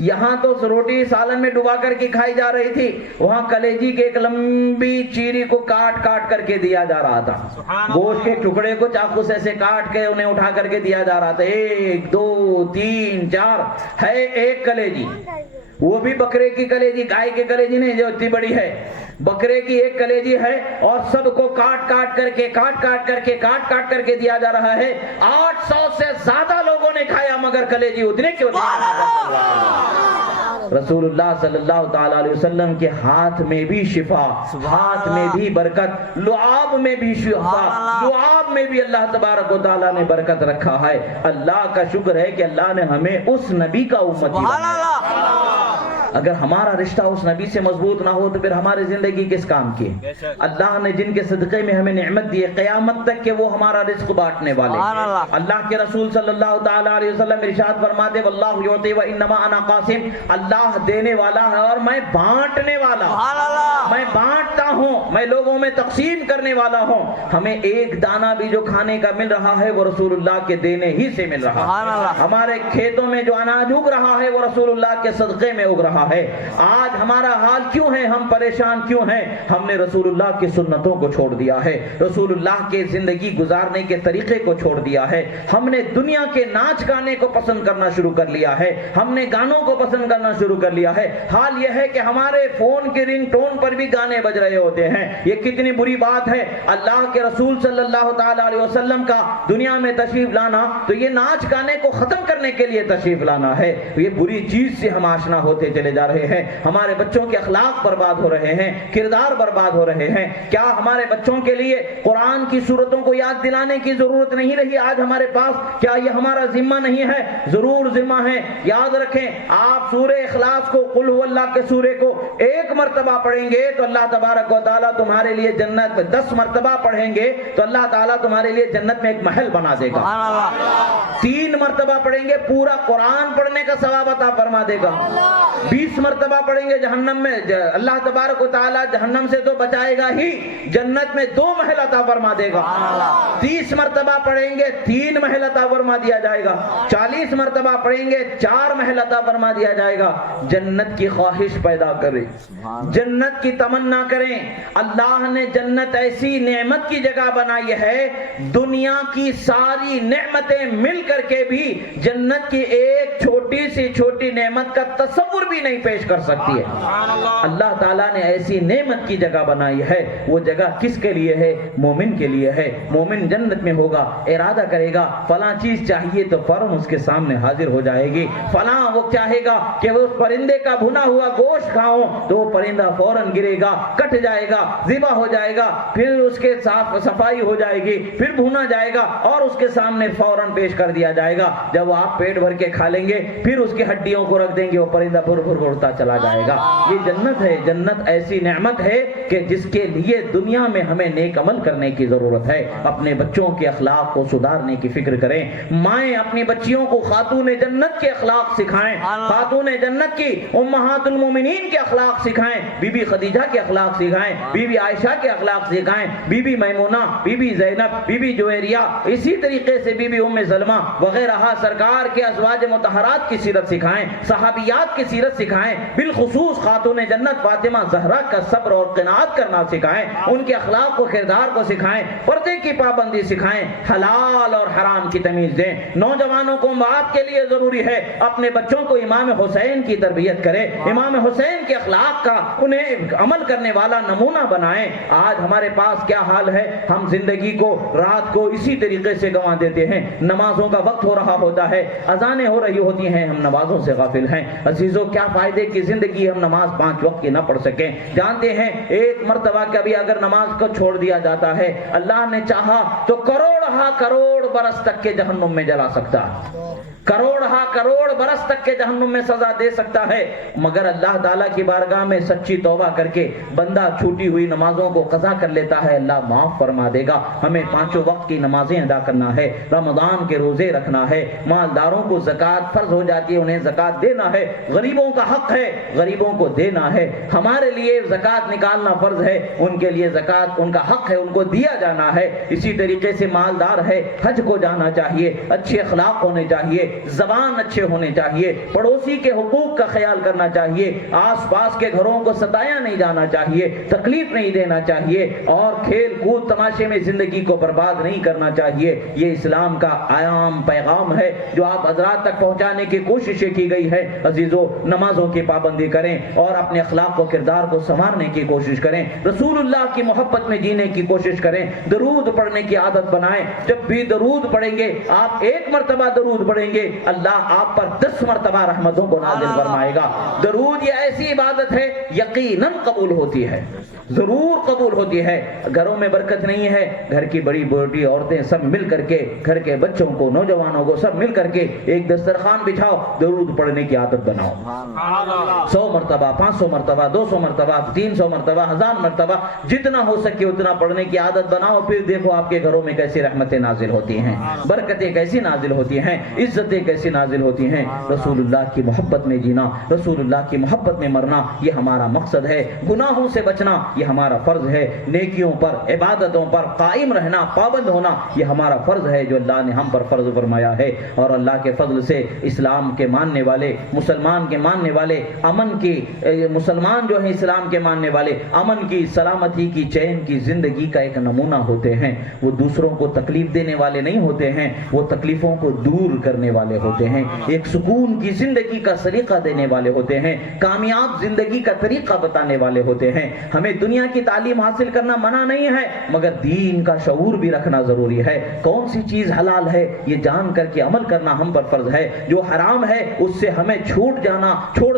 یہاں تو روٹی سالن میں ڈبا کر کے کھائی جا رہی تھی، وہاں کلیجی کے ایک لمبی چیری کو کاٹ کاٹ کر کے دیا جا رہا تھا، گوشت کے ٹکڑے کو چاقو سے ایسے کاٹ کے انہیں اٹھا کر کے دیا جا رہا تھا، 1 2 3 4 ہے ایک کلیجی، وہ بھی بکرے کی کلیجی، گائے کی کلیجی نہیں جو اتنی بڑی ہے، بکرے کی ایک کلیجی ہے، اور سب کو کاٹ کاٹ کر کے دیا جا رہا ہے۔ 800 سے زیادہ لوگوں نے کھایا مگر کلیجی اتنے کیوں نہیں؟ رسول اللہ صلی اللہ تعالی علیہ وسلم کے ہاتھ میں بھی شفا، ہاتھ میں بھی برکت، لعاب میں بھی شفا، لعاب میں بھی اللہ تبارک و تعالی نے برکت رکھا ہے۔ اللہ کا شکر ہے کہ اللہ نے ہمیں اس نبی کا امتی بنایا۔ اگر ہمارا رشتہ اس نبی سے مضبوط نہ ہو تو پھر ہماری زندگی کس کام کی؟ اللہ نے جن کے صدقے میں ہمیں نعمت دی ہے قیامت تک کہ وہ ہمارا رزق بانٹنے والے ہیں۔ اللہ کے رسول صلی اللہ تعالی علیہ وسلم ارشاد فرماتے واللہ یعطی وانما انا قاسم، اللہ دینے والا ہے اور میں بانٹنے والا، میں بانٹتا ہوں، میں لوگوں میں تقسیم کرنے والا ہوں۔ ہمیں ایک دانہ بھی جو کھانے کا مل رہا ہے وہ رسول اللہ کے دینے ہی سے مل رہا ہے۔ ہمارے کھیتوں میں جو اناج اگ رہا ہے وہ رسول اللہ کے صدقے میں اگ رہا ہے۔ آج ہمارا حال کیوں ہے، ہم پریشان کیوں ہیں؟ ہم نے رسول اللہ کی سنتوں کو چھوڑ دیا ہے، رسول اللہ کے زندگی گزارنے کے طریقے کو چھوڑ دیا ہے، ہم نے دنیا کے ناچ گانے کو پسند کرنا شروع کر لیا ہے، ہم نے گانوں کو پسند کرنا شروع کر لیا ہے۔ حال یہ ہے کہ ہمارے فون کے رنگ ٹون پر بھی گانے بج رہے ہوتے ہیں، یہ کتنی بری بات ہے۔ اللہ کے رسول صلی اللہ تعالی علیہ وسلم کا دنیا میں تشریف لانا تو یہ ناچ گانے کو ختم کرنے کے لیے تشریف لانا ہے۔ یہ بری چیز سے ہم آشنا ہوتے چلے جا رہے ہیں، ہمارے بچوں کے اخلاق برباد ہو رہے ہیں، کردار برباد ہو رہے ہیں۔ کیا ہمارے بچوں کے لیے قرآن کی سورتوں کو یاد دلانے کی ضرورت نہیں رہی آج ہمارے پاس؟ کیا یہ ہمارا ذمہ نہیں ہے؟ ضرور ذمہ ہے۔ یاد رکھیں، آپ سورہ اخلاص کو، قل هو اللہ کے سورے کو 1 مرتبہ پڑھیں گے تو اللہ تبارک و تعالیٰ تمہارے لیے جنت میں 10 مرتبہ پڑھیں گے تو اللہ تعالیٰ تمہارے لیے جنت میں ایک محل بنا دے گا۔ 3 مرتبہ پڑھیں گے پورا قرآن پڑھنے کا ثواب عطا فرما دے گا۔ 20 مرتبہ پڑھیں گے جہنم میں اللہ تبارک و تعالیٰ جہنم سے تو بچائے گا ہی، جنت میں 2 محل عطا فرما دے گا۔ 30 مرتبہ پڑھیں گے 3 محل عطا فرما دیا جائے گا۔ 40 مرتبہ پڑھیں گے 4 محل عطا فرما دیا جائے گا۔ جنت کی خواہش پیدا کریں، جنت کی تمنا کریں۔ اللہ نے جنت ایسی نعمت کی جگہ بنائی ہے، دنیا کی ساری نعمتیں مل کر کے بھی جنت کی ایک چھوٹی سی چھوٹی نعمت کا تصور بھی نہیں پیش کر سکتی ہے۔ اللہ تعالیٰ نے ایسی نعمت کی جگہ بنائی ہے، وہ جگہ کس کے لیے ہے؟ مومن کے لیے ہے۔ مومن جنت میں ہوگا، ارادہ کرے گا فلاں چیز چاہیے تو فوراً اس کے سامنے حاضر ہو جائے گی۔ فلاں وہ چاہے گا کہ وہ اس پرندے کا بھنا ہوا گوشت کھاؤں تو وہ پرندہ فوراً گرے گا، کٹ جائے گا، ذبح ہو جائے گا، پھر اس کے صفائی ہو جائے گی، پھر بھونا جائے گا اور اس کے سامنے فوراً پیش کر دیا جائے گا۔ جب آپ پیٹ بھر کے کھا لیں گے پھر اس کی ہڈیوں کو رکھ دیں گے، وہ پرندہ بھر بھر اڑتا چلا جائے گا۔ یہ جنت ہے، جنت ایسی نعمت ہے کہ جس کے لیے دنیا میں ہمیں نیک عمل کرنے کی ضرورت ہے۔ اپنے بچوں کے اخلاق کو سدھارنے کی فکر کریں۔ مائیں اپنی بچیوں کو خاتون جنت کے اخلاق سکھائیں، خاتون جنت کی امہات المومنین کے اخلاق سکھائیں، بی بی خدیجہ کے اخلاق سکھائیں، بی بی عائشہ کے اخلاق سکھائیں، Bibi Maimuna, Bibi Zainab, Bibi Juwairiya, اسی طریقے سے بی بی ام سلمہ وغیرہ سرکار کے ازواج مطہرات کی سیرت سکھائیں، صحابیات کی سیرت سکھائیں، بالخصوص خاتون جنت فاطمہ زہرا کا صبر اور قناعت کرنا سکھائیں، ان کے اخلاق و کردار کو سکھائیں، پردے کی پابندی سکھائیں، حلال اور حرام کی تمیز دیں۔ نوجوانوں کو باپ کے لیے ضروری ہے اپنے بچوں کو امام حسین کی تربیت کرے، امام حسین کے اخلاق کا انہیں عمل کرنے والا نمونہ بنائیں۔ آج ہمارے پاس کیا حال ہے، ہم زندگی کو رات کو اسی طریقے سے گنوا دیتے ہیں۔ نمازوں کا وقت ہو رہا ہوتا ہے، اذانیں ہو رہی ہوتی ہیں، ہم نمازوں سے غافل ہیں۔ عزیزوں، کیا فائدے کی زندگی ہم نماز 5 وقت کی نہ پڑھ سکیں؟ جانتے ہیں ایک مرتبہ کبھی اگر نماز کو چھوڑ دیا جاتا ہے، اللہ نے چاہا تو کروڑ برس تک کے جہنم میں جلا سکتا ہے، کروڑ برس تک کے جہنم میں سزا دے سکتا ہے، مگر اللہ تعالیٰ کی بارگاہ میں سچی توبہ کر کے بندہ چھوٹی ہوئی نمازوں کو قضا کر لیتا ہے، اللہ معاف فرما دے گا۔ ہمیں 5 وقت کی نمازیں ادا کرنا ہے، رمضان کے روزے رکھنا ہے، مالداروں کو زکوٰۃ فرض ہو جاتی ہے، انہیں زکوٰۃ دینا ہے، غریبوں کا حق ہے غریبوں کو دینا ہے، ہمارے لیے زکوٰۃ نکالنا فرض ہے، ان کے لیے زکوٰۃ ان کا حق ہے، ان کو دیا جانا ہے۔ اسی طریقے سے مالدار ہے، حج کو جانا چاہیے، اچھے اخلاق ہونے چاہیے، زبان اچھے ہونے چاہیے، پڑوسی کے حقوق کا خیال کرنا چاہیے، آس پاس کے گھروں کو ستایا نہیں جانا چاہیے، تکلیف نہیں دینا چاہیے، اور کھیل کود تماشے میں زندگی کو برباد نہیں کرنا چاہیے۔ یہ اسلام کا عام پیغام ہے جو آپ حضرات تک پہنچانے کی کوششیں کی گئی ہے۔ عزیزو، نمازوں کی پابندی کریں اور اپنے اخلاق و کردار کو سنوارنے کی کوشش کریں، رسول اللہ کی محبت میں جینے کی کوشش کریں، درود پڑھنے کی عادت بنائیں۔ جب بھی درود پڑھیں گے، آپ 1 مرتبہ درود پڑھیں گے، اللہ آپ پر 10 مرتبہ رحمتوں کو نازل فرمائے گا۔ درود یہ ایسی عبادت ہے یقیناً قبول ہوتی ہے، ضرور قبول ہوتی ہے۔ گھروں میں برکت نہیں ہے، گھر کی بڑی بوڑھی عورتیں سب مل کر کے، گھر کے بچوں کو، نوجوانوں کو سب مل کر کے ایک دسترخوان بچھاؤ، درود پڑھنے کی عادت بناؤ۔ 100 مرتبہ، 500 مرتبہ، 200 مرتبہ، 300 مرتبہ، 1000 مرتبہ، جتنا ہو سکے اتنا پڑھنے کی عادت بناؤ۔ پھر دیکھو آپ کے گھروں میں کیسی رحمتیں نازل ہوتی ہیں، برکتیں کیسی نازل ہوتی ہیں، عزتیں کیسی نازل ہوتی ہیں۔ رسول اللہ کی محبت میں جینا، رسول اللہ کی محبت میں مرنا، یہ ہمارا مقصد ہے۔ گناہوں سے بچنا یہ ہمارا فرض ہے۔ نیکیوں پر، عبادتوں پر قائم رہنا، پابند ہونا یہ ہمارا فرض ہے جو اللہ نے ہم پر فرض فرمایا ہے۔ اور اللہ کے فضل سے اسلام کے ماننے والے، مسلمان کے ماننے والے، امن کی، مسلمان جو ہیں اسلام کے ماننے والے، امن کی، سلامتی کی، چین کی زندگی کا ایک نمونہ ہوتے ہیں۔ وہ دوسروں کو تکلیف دینے والے نہیں ہوتے ہیں، وہ تکلیفوں کو دور کرنے والے ہوتے ہیں، ایک سکون کی زندگی کا سلیقہ دینے والے ہوتے ہیں، کامیاب زندگی کا طریقہ بتانے والے ہوتے ہیں۔ ہمیں دنیا کی تعلیم حاصل کرنا منع نہیں ہے، مگر دین کا شعور بھی رکھنا ضروری ہے۔ کون سی چیز حلال ہے یہ جان کر کے عمل کرنا ہم پر فرض ہے، جو حرام ہے اس سے ہمیں چھوڑ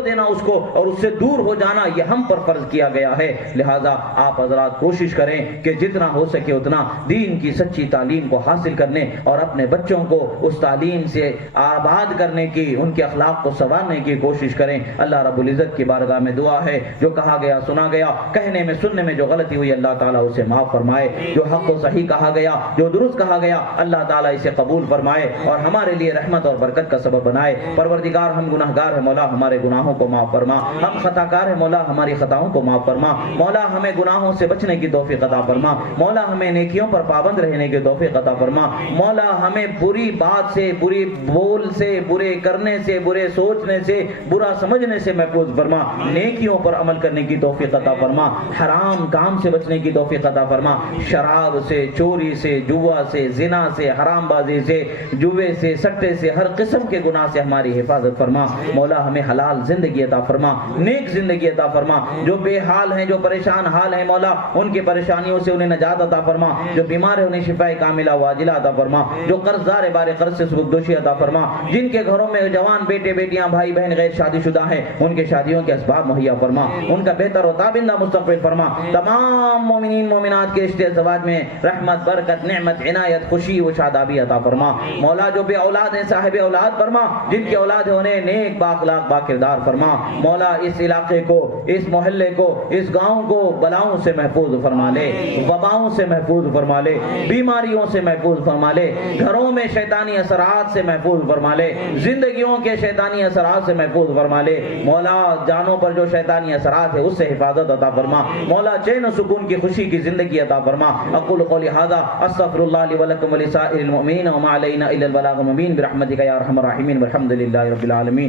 دینا اس کو، اور اس سے دور ہو جانا یہ ہم پر فرض کیا گیا ہے۔ لہذا آپ حضرات کوشش کریں کہ جتنا ہو سکے اتنا دین کی سچی تعلیم کو حاصل کرنے اور اپنے بچوں کو اس تعلیم سے آباد کرنے کی، ان کے اخلاق کو سنوارنے کی کوشش کریں۔ اللہ رب العزت کی بارگاہ میں دعا ہے جو کہا گیا سنا گیا، کہنے میں سننے میں جو غلطی ہوئی اللہ تعالیٰ اسے معاف فرمائے، جو حق و صحیح کہا گیا، جو درست کہا گیا اللہ تعالیٰ اسے قبول فرمائے اور ہمارے لیے رحمت اور برکت کا سبب بنائے۔ پروردگار ہم گناہگار ہیں، مولا ہمارے گناہوں کو معاف فرما، ہم خطا کار ہیں، مولا ہماری خطاؤں کو معاف فرما، مولا ہمیں گناہوں سے بچنے کی توفیق عطا فرما، مولا ہمیں نیکیوں پر پابند رہنے کی توفیق عطا فرما، مولا ہمیں بری بات سے، بری بول سے، برے کرنے سے، برے سوچنے سے، برا سمجھنے سے محفوظ فرما، نیکیوں پر عمل کرنے کی توفیق عطا فرما، حرام کام سے بچنے کی توفیق عطا فرما، شراب سے، چوری سے، جوا سے، زنا سے، حرام بازی سے، جوے سے، سٹے سے، ہر قسم کے گناہ سے ہماری حفاظت فرما، مولا ہمیں حلال زندگی عطا فرما، نیک زندگی عطا فرما، جو بے حال ہیں، جو پریشان حال ہیں مولا ان کے پریشانیوں سے انہیں نجات عطا فرما، جو بیمار ہیں انہیں شفاء کاملہ واجلہ عطا فرما، جو قرض دار بار قرض سے سبکدوشی عطا فرما، جن کے گھروں میں جوان بیٹے بیٹیاں بھائی بہن غیر شادی شدہ ہیں ان کے شادیوں کے اسباب مہیا فرما، ان کا بہتر و تابندہ مستقبل فرما، تمام مومنین مومنات کے رشتے ازدواج میں رحمت، برکت، نعمت، عنایت، خوشی و شادابی عطا فرما، مولا جو بے اولاد ہیں صاحب اولاد فرما، جن کی اولاد ہے انہیں نیک بااخلاق باکردار فرما، مولا اس علاقے کو، اس محلے کو، اس گاؤں کو بلاؤں سے محفوظ فرما لے، وباؤں سے محفوظ فرما لے، بیماریوں سے محفوظ فرما لے، گھروں میں شیطانی اثرات سے محفوظ فرما لے، زندگیوں کے شیطانی اثرات سے محفوظ فرما لے، مولا جانوں پر جو شیطانی اثرات ہے اس سے حفاظت عطا فرما، مولا چین و سکون کی خوشی کی زندگی عطا فرما۔ اقول قولی ھذا استغفر اللہ لی ولکم ولسائر المؤمنین وما علینا الا البلاغ المبین برحمتک یا ارحم الراحمین والحمد للہ رب العالمین۔